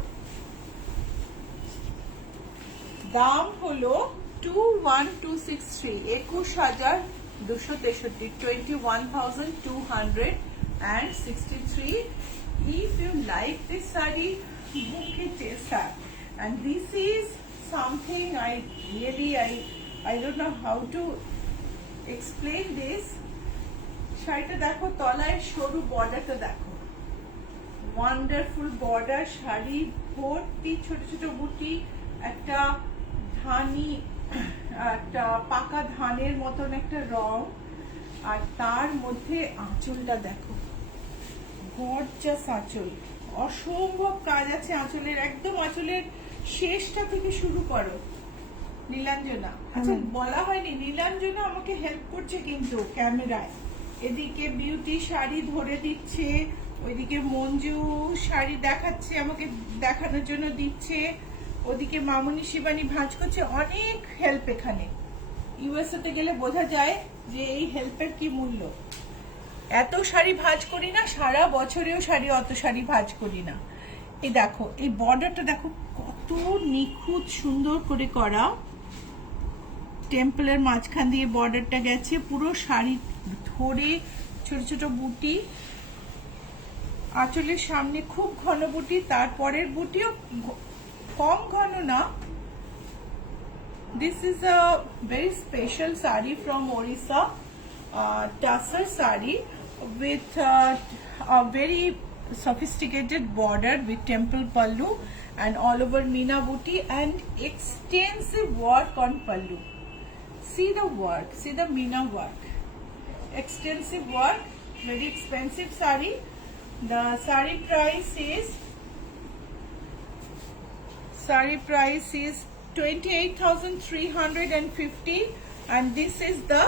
দাম হলো 21,263, 21,263, 21,263. If you like this saree, book it ASAP. And this is something I don't know how to explain this. শাড়িটা দেখো, তলায় সরু বর্ডারটা দেখো, ওয়ান্ডারফুল বর্ডার, শাড়ি ভর্তি ছোট ছোট বুটি, একটা ধানি, একটা পাকা ধানের মতন একটা রং, আর তার মধ্যে আঁচলটা দেখো, গর্জাস আঁচল, অসম্ভব কাজ আছে আঁচলের, একদম আঁচলের শেষটা থেকে শুরু করো। নীলাঞ্জনা, আচ্ছা বলা হয়নি, নীলাঞ্জনা আমাকে হেল্প করছে কিন্তু ক্যামেরায়, এদিকে বিউটি শাড়ি ধরে দিচ্ছে, ওইদিকে মঞ্জু শাড়ি দেখাচ্ছে, আমাকে দেখানোর জন্য দিচ্ছে, ওদিকে মামুনি শিবানী ভাঁজ করছে, অনেক হেল্প এখানে। ইউএসএ তে গেলে বোঝা যায় যে এই হেল্পের কি মূল্য। এত শাড়ি ভাঁজ করি না, সারা বছরেও অত শাড়ি ভাঁজ করি না। এই দেখো, এই বর্ডারটা দেখো কত নিখুঁত সুন্দর করে করা, টেম্পলের মাঝখান দিয়ে বর্ডারটা গেছে, পুরো শাড়ি ধরে ছোট ছোট বুটি, আঁচলের সামনে খুব ঘন বুটি, তারপরের বুটিও কম ঘন না। This is a very special saree from Orissa, tussar saree with a very sophisticated border with temple pallu and all over Meena booty and extensive work on pallu. See the work, see the Meena work, extensive work, very expensive saree. The saree price is 28,350, and this is the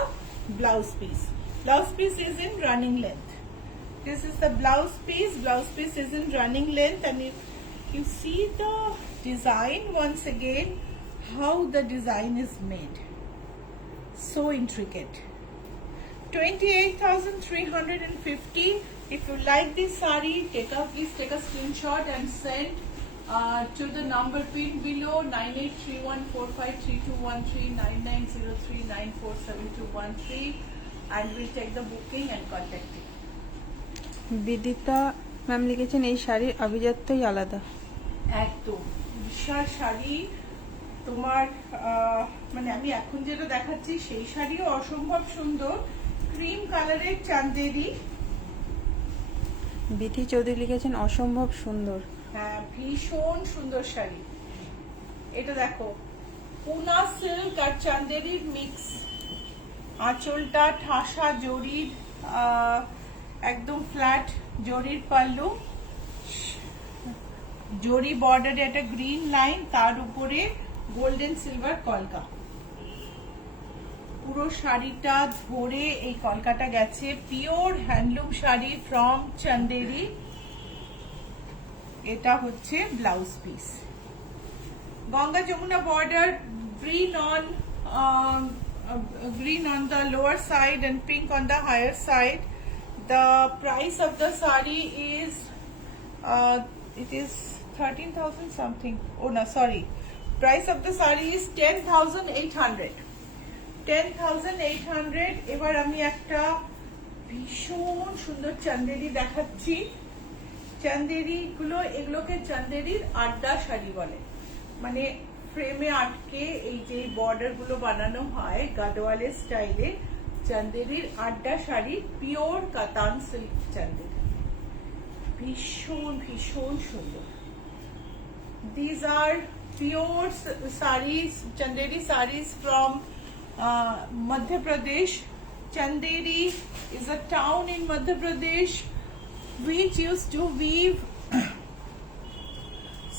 blouse piece. Blouse piece is in running length. This is the blouse piece. Blouse piece is in running length, and You see the design once again, how the design is made. So intricate. 28,350. If you like this saree, please take a screenshot and send to the number pinned below 9831453213 9903947213, and we'll take the booking and contact you. Bidita ma'am লিখেছেন এই শাড়ির আভিজাত্যই আলাদা। একদম বিশাল শাড়ি তোমার, মানে আমি এখন যেটা দেখাচ্ছি সেই শাড়িও অসম্ভব সুন্দর, ক্রিম কালারের চান্দেরি। বিথি চৌধুরী লিখেছেন অসম্ভব সুন্দর। হ্যাঁ, ভীষণ সুন্দর শাড়ি। এটা দেখো, পুনা সিল্ক আর চান্দেরির মিক্স। আঁচলটা ঠাসা জরির, একদম ফ্ল্যাট জরির পাল্লু, জরি বর্ডারে একটা গ্রিন লাইন, তার উপরে গোল্ডেন সিলভার কলকা। পুরো শাড়িটা ধরে এই কলকাটা গেছে। Pure handloom sari from Chanderi. এটা হচ্ছে blouse piece. Ganga Jamuna border, green on the lower side and pink on the higher side. The price of the sari is it is 13,000 something. Oh no, sorry. Price of the sari is 10,800. 10,800. এবার আমি একটা ভীষণ সুন্দর চান্দেরি দেখাচ্ছি। চান্দেরি গুলো, এগুলোকে চান্দেরির আড্ডা শাড়ি বলে। মানে ফ্রেমে আটকে এই যে বর্ডার গুলো বানানো হয় গাডওয়ালের স্টাইলে, চান্দেরির আড্ডা শাড়ি, পিওর কাতান সিল্ক চান্দেরি, ভীষণ ভীষণ সুন্দর। These are pure sarees, Chanderi sarees from Madhya Pradesh. Chanderi is a town in Madhya Pradesh which used to weave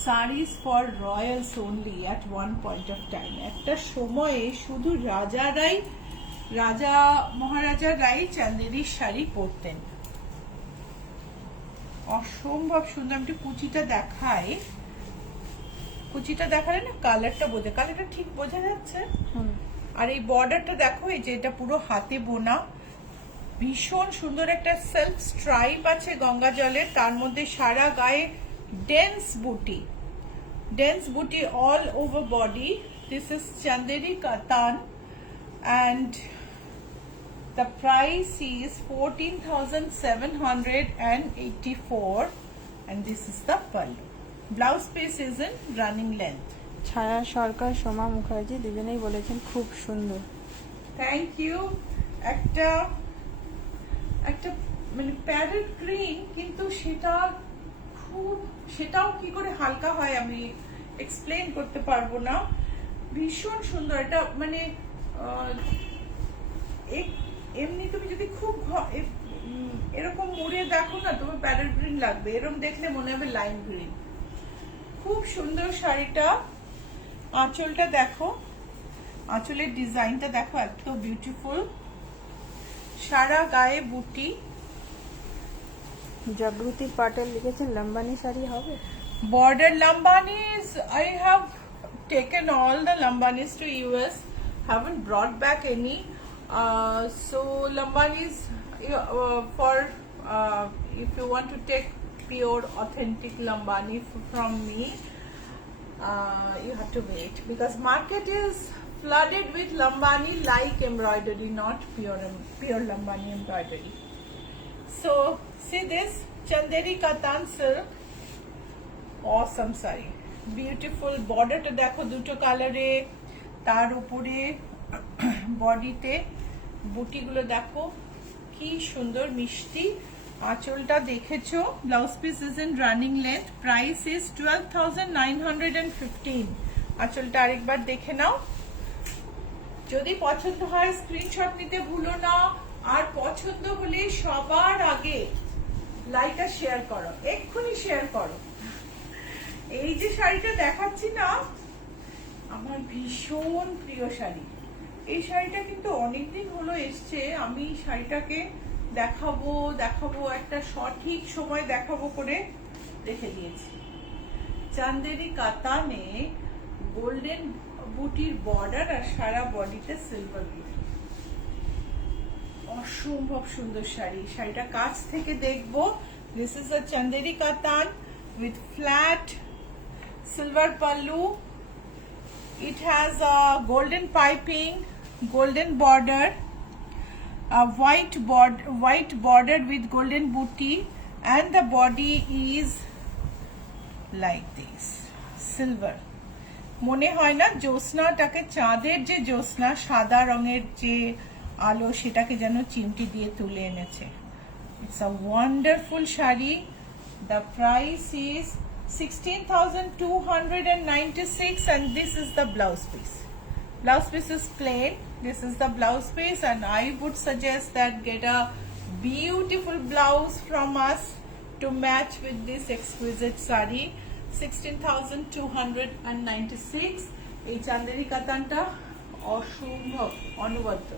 sarees for royals only at one point of time. একটা সময়ে শুধু রাজা মহারাজারাই চান্দেরির শাড়ি পরতেন। অসম্ভব সুন্দর। আমি একটু কুচিটা দেখাই। কুচিটা দেখালে না কালারটা বোঝা, কালারটা ঠিক বোঝা যাচ্ছে। আর এই বর্ডারটা দেখো, এই যে এটা পুরো হাতে বোনা, ভীষণ সুন্দর একটা সেলফ স্ট্রাইপ আছে গঙ্গা জলের, তার মধ্যে সারা গায়ে ডেন্স বুটি all over body. This is Chanderi কাতান and the price is 14,784 and this is the pallu. Blouse piece is in running length. ছায়া সরকার, সোমা মুখার্জি দুজনেই বলেছেন খুব সুন্দর। Thank you. একটা মানে প্যারেট গ্রিন, কিন্তু সেটাও কি করে হালকা হয় আমি এক্সপ্লেন করতে পারবো না। ভীষণ সুন্দর এটা। মানে এমনি তুমি যদি খুব এরকম মুড়ে দেখো না, তোমার প্যারেট গ্রিন লাগবে, এরকম দেখলে মনে হবে লাইম গ্রিন। খুব সুন্দর শাড়িটা। আঁচলটা দেখো, আঁচলের ডিজাইনটা দেখো, এত বিউটিফুল। সারা গায়ে বুটি। জাগৃতি পাটেল লিখেছেন লম্বানি শাড়ি হবে। Border Lambanis, I have taken all the Lambanis to US, haven't brought back any. So Lambanis, for if you want to take pure authentic Lambani from me, you have to wait, because market is flooded with Lambani like embroidery, not pure Lambani embroidery. So see this Chanderi Katan silk, awesome saree, beautiful. বর্ডারটা দেখো দুটো কালারে, তার উপরে বডিতে বুটিগুলো দেখো কি সুন্দর মিষ্টি। আঁচলটা দেখেছো। Blouse piece is in running length. Price is 12,915। আঁচলটা আরেকবার দেখে নাও। যদি পছন্দ হয় স্ক্রিনশট নিতে ভুলো না, আর পছন্দ হলে সবার আগে লাইক আর শেয়ার করো, এক্ষুনি শেয়ার করো। এই যে শাড়িটা দেখাচ্ছি না, আমার ভীষণ প্রিয় শাড়ি। এই শাড়িটা কিন্তু অনেকদিন হলো এসছে। আমি শাড়িটাকে দেখাবো একটা সঠিক সময় দেখাবো করে রেখে দিয়েছি। চান্দেরি কাতানে গোল্ডেন বুটির বর্ডার আর সারা বডিতে সিলভার বুটি। অসম্ভব সুন্দর শাড়ি। শাড়িটা কাছ থেকে দেখবো। দিস ইজ আ চান্দেরি কাতান with flat silver pallu. It has a golden piping, golden border, a white border with golden booty, and the body is like this, silver. মনে হয় না জ্যোৎস্নাটাকে, চাঁদের যে জ্যোৎস্না সাদা রঙের যে আলো সেটাকে যেন চিমটি দিয়ে তুলে এনেছে। It's a wonderful sari. The price is 16,296 and this is the blouse piece. Blouse piece is plain. This is the blouse piece and I would suggest that get a beautiful blouse from us to match with this exquisite sari. 16,296. এই চান্দেরি কাতানটা অসম্ভব অনবদ্য।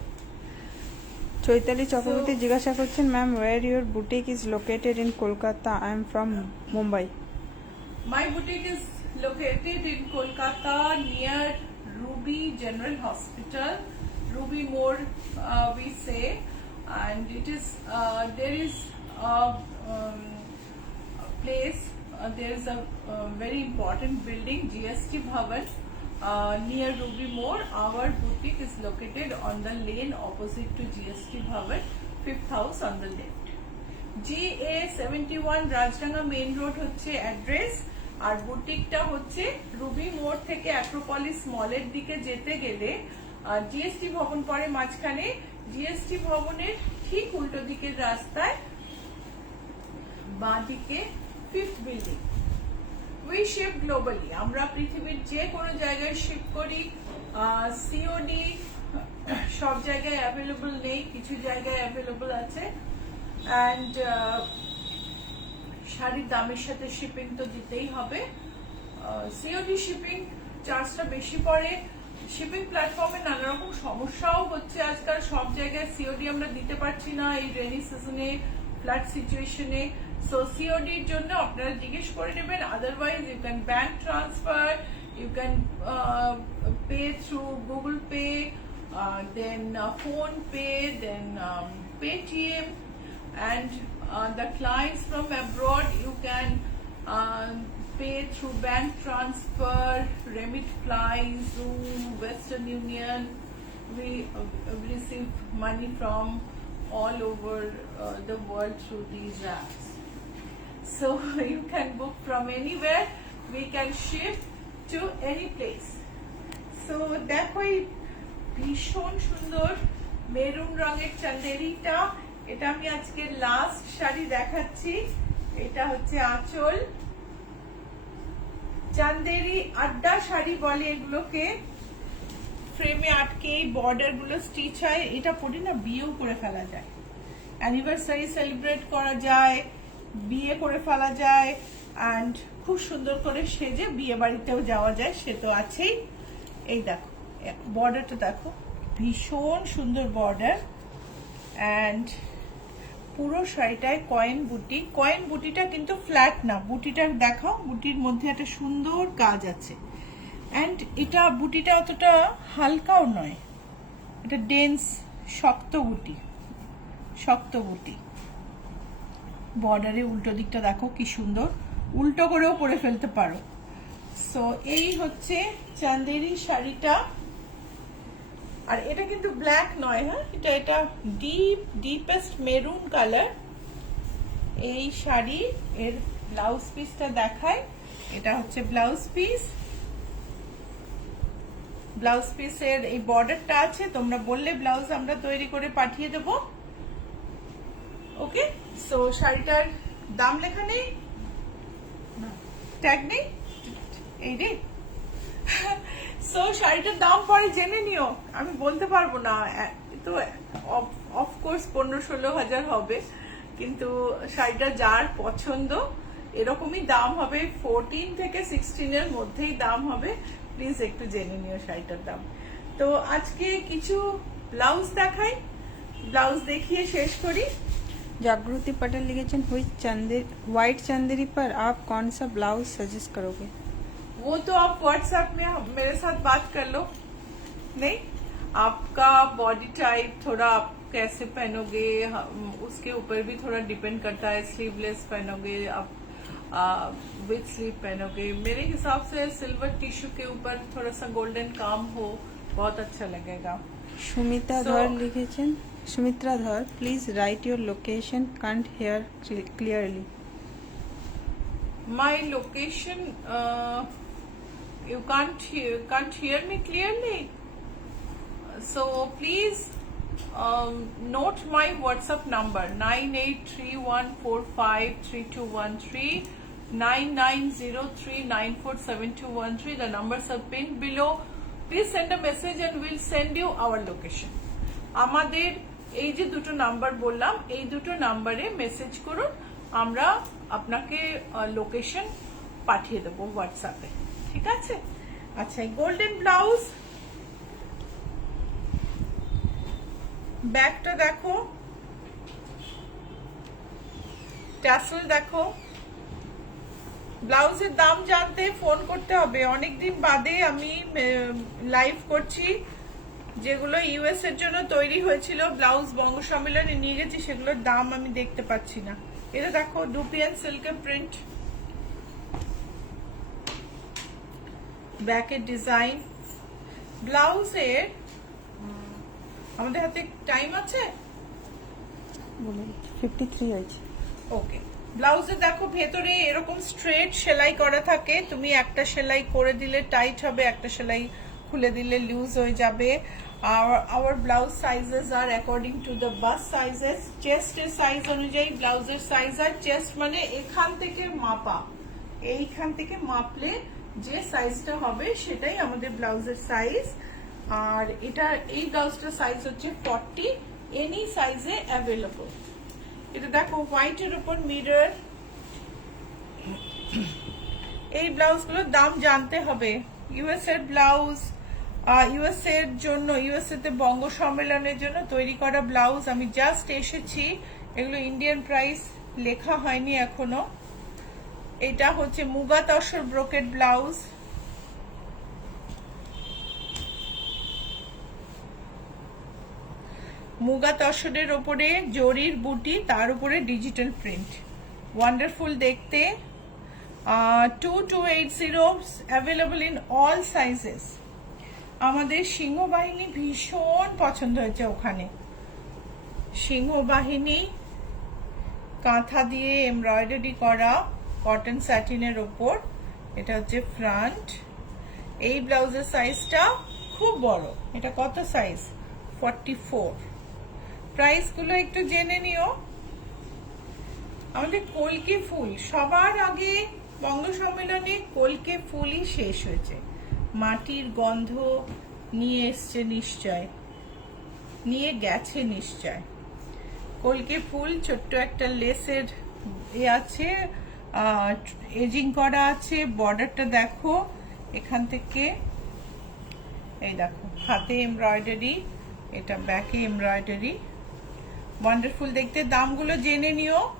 চৈতালি চক্রবর্তী জিজ্ঞাসা করছেন, ma'am where your boutique is located in Kolkata? I am from Mumbai. My boutique is located in Kolkata near Ruby General Hospital, Ruby More we say, and it is there is a place, there is a very important building, GST Bhavan, near Ruby More. Our boutique is located on the lane opposite to GST Bhavan, 5th house on the left. GA71 Rajdanga main road হচ্ছে address, আর বুটিকটা হচ্ছে Ruby মোড় থেকে Acropolis মলের দিকে যেতে গেলে GST ভবন পরে মাঝখানে, জিএসটি ভবনের ঠিক উল্টো দিকের রাস্তায় বাঁ দিকে 5th building. We sheep globally, আমরা পৃথিবীর যে কোনো জায়গায় শিপ করি। সিওডি সব জায়গায় অ্যাভেলেবল নেই, কিছু জায়গায় অ্যাভেলেবল আছে। অ্যান্ড শাড়ির দামের সাথে শিপিং তো দিতেই হবে। সিওডি শিপিং চার্জটা বেশি পড়ে। শিপিং প্ল্যাটফর্মে নানা রকম সমস্যাও হচ্ছে আজকাল, সব জায়গায় সিওডি আমরা দিতে পারছি না এই রেনি সিজনে, ফ্লাড সিচুয়েশনে। সো সিওডির জন্য আপনারা জিজ্ঞেস করে নেবেন। Otherwise you can bank transfer, you can pay through Google pay, then PhonePe, then Paytm, and the clients from abroad you can pay through bank transfer, Remitfly, Zoom, Western Union. We receive money from all over the world through these apps. So you can book from anywhere, we can ship to any place. So দেখো এই ভীষণ সুন্দর maroon রঙের চান্দেরিটা, এটা আমি আজকে last sari দেখাচ্ছি। এটা হচ্ছে আঁচল। চান্দেরি আড্ডা শাড়ি বলে এগুলোকে। ফ্রেমে আটকে বর্ডার গুলো স্টিচ হয়। এটা পরে না বিয়েও করে ফেলা যায়, অ্যানিভার্সারি সেলিব্রেট করা যায়, বিয়ে করে ফেলা যায়, অ্যান্ড খুব সুন্দর করে সেজে বিয়ে বাড়িতেও যাওয়া যায়, সে তো আছেই। এই দেখো বর্ডারটা দেখো, ভীষণ সুন্দর বর্ডার। অ্যান্ড পুরো শাড়িটায় কয়েন বুটি। কয়েন বুটিটা কিন্তু ফ্ল্যাট না, বুটিটা দেখাও, বুটির মধ্যে একটা সুন্দর কাজ আছে। অ্যান্ড এটা বুটিটা অতটা হালকাও নয়, এটা ডেন্স শক্ত বুটি, শক্ত বুটি। বর্ডারে উল্টো দিকটা দেখো কি সুন্দর, উল্টো করেও পরে ফেলতে পারো। সো এই হচ্ছে চান্দেরি শাড়িটা। আর এটা কিন্তু ব্ল্যাক নয়, হ্যাঁ, এটা ডিপেস্ট মেরুন কালার। এই শাড়ি এর ব্লাউজ পিসটা দেখায়। এটা হচ্ছে ব্লাউজ পিস। ব্লাউজ পিসের এই বর্ডারটা আছে, তোমরা বললে ব্লাউজ আমরা তৈরি করে পাঠিয়ে দেব। ওকে, সো শাড়িটার দাম লেখা নেই, ট্যাগ নেই, এই রে। সো শাড়িটার দাম পরে জেনে নিও, আমি বলতে পারবো না। তো অফকোর্স 15-16 হাজার হবে, কিন্তু শাড়িটা যার পছন্দ এরকমই দাম হবে, 14 থেকে 16 এর মধ্যেই দাম হবে। প্লিজ একটু জেনে নিও শাড়িটার দাম। তো আজকে কিছু ব্লাউজ দেখাই, ব্লাউজ দেখিয়ে শেষ করি। जागृति पटेल लिखेছেন, व्हाइट चंदेरी पर आप कौन सा ब्लाउज सजेस्ट करोगे? वो तो आप व्हाट्सएप में मेरे साथ बात कर लो। नहीं, आपका बॉडी टाइप थोड़ा आप कैसे पहनोगे उसके ऊपर भी थोड़ा डिपेंड करता है। स्लीवलेस पहनोगे आप विथ स्लीव पहनोगे। मेरे हिसाब से सिल्वर टिश्यू के ऊपर थोड़ा सा गोल्डन काम हो, बहुत अच्छा लगेगा। সুমিতা So- ধর লিখেছেন, সুমিত্রা ধর, please write your location, Kant hair clearly. My location, you can't hear me clearly. So please note my WhatsApp number 9831453213, 9903947213. The numbers are pinned below. Please send a message and we'll send you our location. আমাদের এই যে দুটো number বললাম, এই দুটো নাম্বারে message করুন, আমরা আপনাকে লোকেশন পাঠিয়ে দেবো হোয়াটসঅ্যাপে। ঠিক আছে? আচ্ছা, গোল্ডেন ব্লাউজ, ব্যাগটা দেখো, ট্যাসেল দেখো। ব্লাউজের দাম জানতে ফোন করতে হবে। অনেকদিন বাদে আমি লাইভ করছি। যেগুলো ইউএস এর জন্য তৈরি হয়েছিল, ব্লাউজ বঙ্গ সম্মেলনে নিয়ে গেছি, সেগুলোর দাম আমি দেখতে পাচ্ছি না। এটা দেখো, ডুপিয়ান সিল্কের প্রিন্ট, ব্যাকের ডিজাইন। ব্লাউজের আমাদের হাতে টাইম আছে, বলে 53 আছে। ওকে। ব্লাউজে দেখো ভেতরে এরকম স্ট্রেট সেলাই করা থাকে। তুমি একটা সেলাই করে দিলে টাইট হবে, একটা সেলাই খুলে দিলে লুজ হয়ে যাবে। Our blouse sizes are according to the bust sizes. Chest এর সাইজ অনুযায়ী ব্লাউজের সাইজ আর চেস্ট মানে এখান থেকে মাপা, এইখান থেকে মাপলে যে সাইজটা হবে সেটাই আমাদের ব্লাউজের সাইজ। আর এটা এই ব্লাউজটার সাইজ হচ্ছে 40, এনি সাইজে অ্যাভেলেবল। এটা দেখো হোয়াইটের উপর মিরর। এই ব্লাউজগুলোর দাম জানতে হবে। ইউএস এর ব্লাউজ, ইউএস এর জন্য, ইউএসএ তে বঙ্গ সম্মেলনের জন্য তৈরি করা ব্লাউজ। আমি জাস্ট এসেছি, এগুলো ইন্ডিয়ান প্রাইস লেখা হয়নি এখনো। এটা হচ্ছে মুগা তসর ব্রোকেট ব্লাউজ। মুগা তসরের ওপরে জরির বুটি, তার উপরে ডিজিটাল প্রিন্ট, ওয়ান্ডারফুল দেখতে। 2280 অ্যাভেলেবল ইন অল সাইজেস। আমাদের সিংহবাহিনী ভীষণ পছন্দ হয়েছে ওখানে। সিংহবাহিনী কাঁথা দিয়ে এমব্রয়ডারি করা কটন স্যাটিনের ওপর, এটা হচ্ছে ফ্রন্ট। এই ব্লাউজের সাইজটা খুব বড়। এটা কত সাইজ? 44। প্রাইসগুলো একটু জেনে নিও। আমাদের কলকে ফুল সবার আগে বঙ্গ সম্মেলনে কলকে ফুলই শেষ হয়েছে। মাটির গন্ধ নিয়ে এসছে নিশ্চয়, নিয়ে গেছে নিশ্চয়। কলকে ফুল ছোট্ট একটা লেসের আছে, এজিং করা আছে। বর্ডারটা দেখো, এখান থেকে এই দেখো হাতে এমব্রয়ডারি, এটা ব্যাকে এমব্রয়ডারি, ওয়ান্ডারফুল দেখতে। দামগুলো জেনে নিও।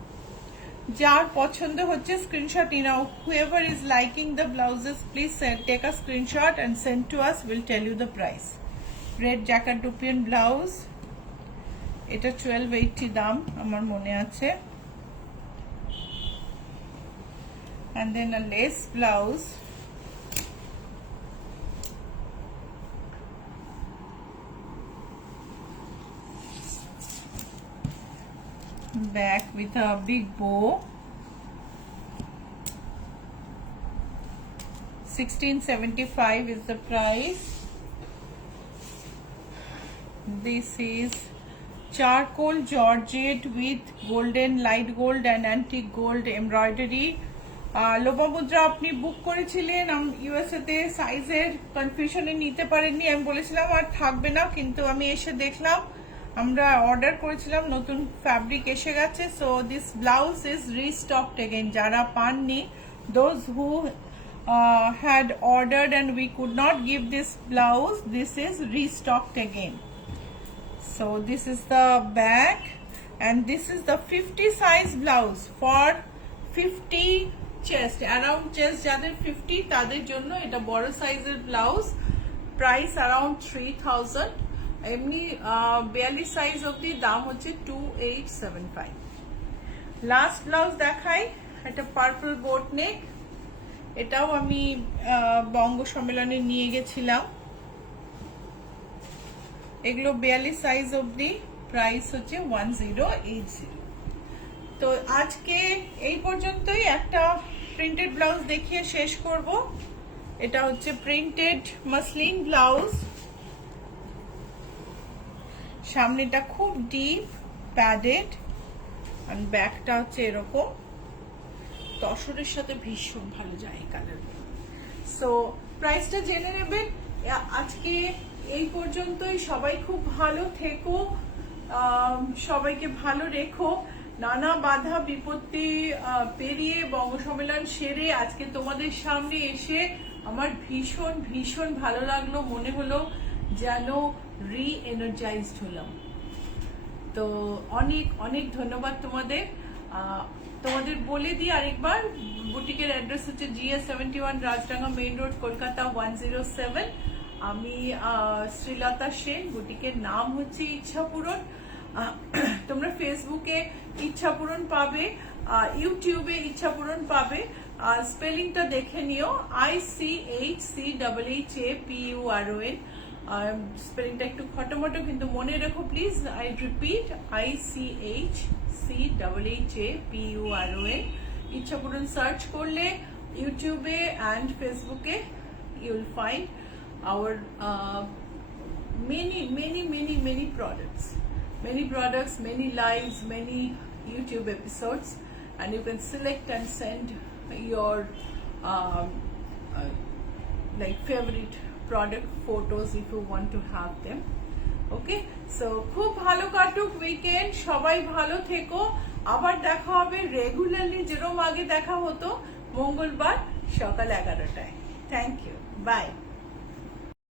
যার পছন্দ হচ্ছে স্ক্রিনশট নিয়ে নাও। whoever is liking the blouses please take a screenshot and send to us, we'll tell you the price. red jacquard dupian blouse, এটা 1280 দাম আমার মনে আছে। and then a lace blouse, back with a big bow, 1675 is the price. This is charcoal georgette with golden, light gold and antique gold embroidery. Lopamudra আপনি বুক করেছিলেন USA তে, সাইজের কনফিউশনে নিতে পারেননি। আমি বলেছিলাম আর থাকবে না, কিন্তু আমি এসে দেখলাম আমরা অর্ডার করেছিলাম, নতুন ফ্যাব্রিক এসে গেছে। So this blouse is restocked again. যারা পাননি, those who had ordered and we could not give this blouse, this is restocked again. So this is the back and this is the 50 size blouse for 50 chest, around chest যাদের 50 তাদের জন্য এটা বড় সাইজের blouse, price around 3000। এমনি 42 size অবধি দাম হচ্ছে 2875। লাস্ট ব্লাউজ দেখাই, একটা পার্পল বোট নেক, এটাও আমি বঙ্গ সম্মেলনে নিয়ে গেছিলাম। এগুলো 42 সাইজ অবধি, প্রাইস হচ্ছে 1080। তো আজকে এই পর্যন্তই। একটা প্রিন্টেড ব্লাউজ দেখিয়ে শেষ করব। এটা হচ্ছে প্রিন্টেড মাসলিন ব্লাউজ, সামনেটা খুব ডিপ প্যাডেড আর ব্যাকটা হচ্ছে এরকম, তসরের সাথে ভীষণ ভালো যায় এই কালার। সো প্রাইসটা জেনে নেবেন। আজকে এই পর্যন্তই। সবাই খুব ভালো থেকো, সবাইকে ভালো রেখো। নানা বাধা বিপত্তি পেরিয়ে বঙ্গ সম্মেলন সেরে আজকে তোমাদের সামনে এসে আমার ভীষণ ভীষণ ভালো লাগলো, মনে হলো যেন রি-এনার্জাইজড হলাম। তো অনেক অনেক ধন্যবাদ তোমাদের। তোমাদের বলে দিই আরেকবার, বুটিকের অ্যাড্রেস হচ্ছে GS 71, Rajdanga main road, Kolkata 107। আমি শ্রীলতা সেন, বুটিকের নাম হচ্ছে ইচ্ছাপূরণ। তোমরা ফেসবুকে ইচ্ছাপূরণ পাবে, ইউটিউবে ইচ্ছাপূরণ পাবে। স্পেলিংটা দেখে নিও, ICHCHAPURON। স্পেলিংটা একটু খটোমটো, কিন্তু মনে রেখো please. I repeat, ICHCHAPURON। Ichchhapuron search করলে ইউটিউবে অ্যান্ড ফেসবুকে you will find our many products, many lives, many YouTube episodes, and you can select and send your like favorite product photos if you want to have them. Okay, so খুব ভালো কাটুক weekend, সবাই ভালো থেকো। আবার দেখা হবে regularly, যেরকম আগে দেখা হতো, মঙ্গলবার সকাল 11টায়। Thank you, by.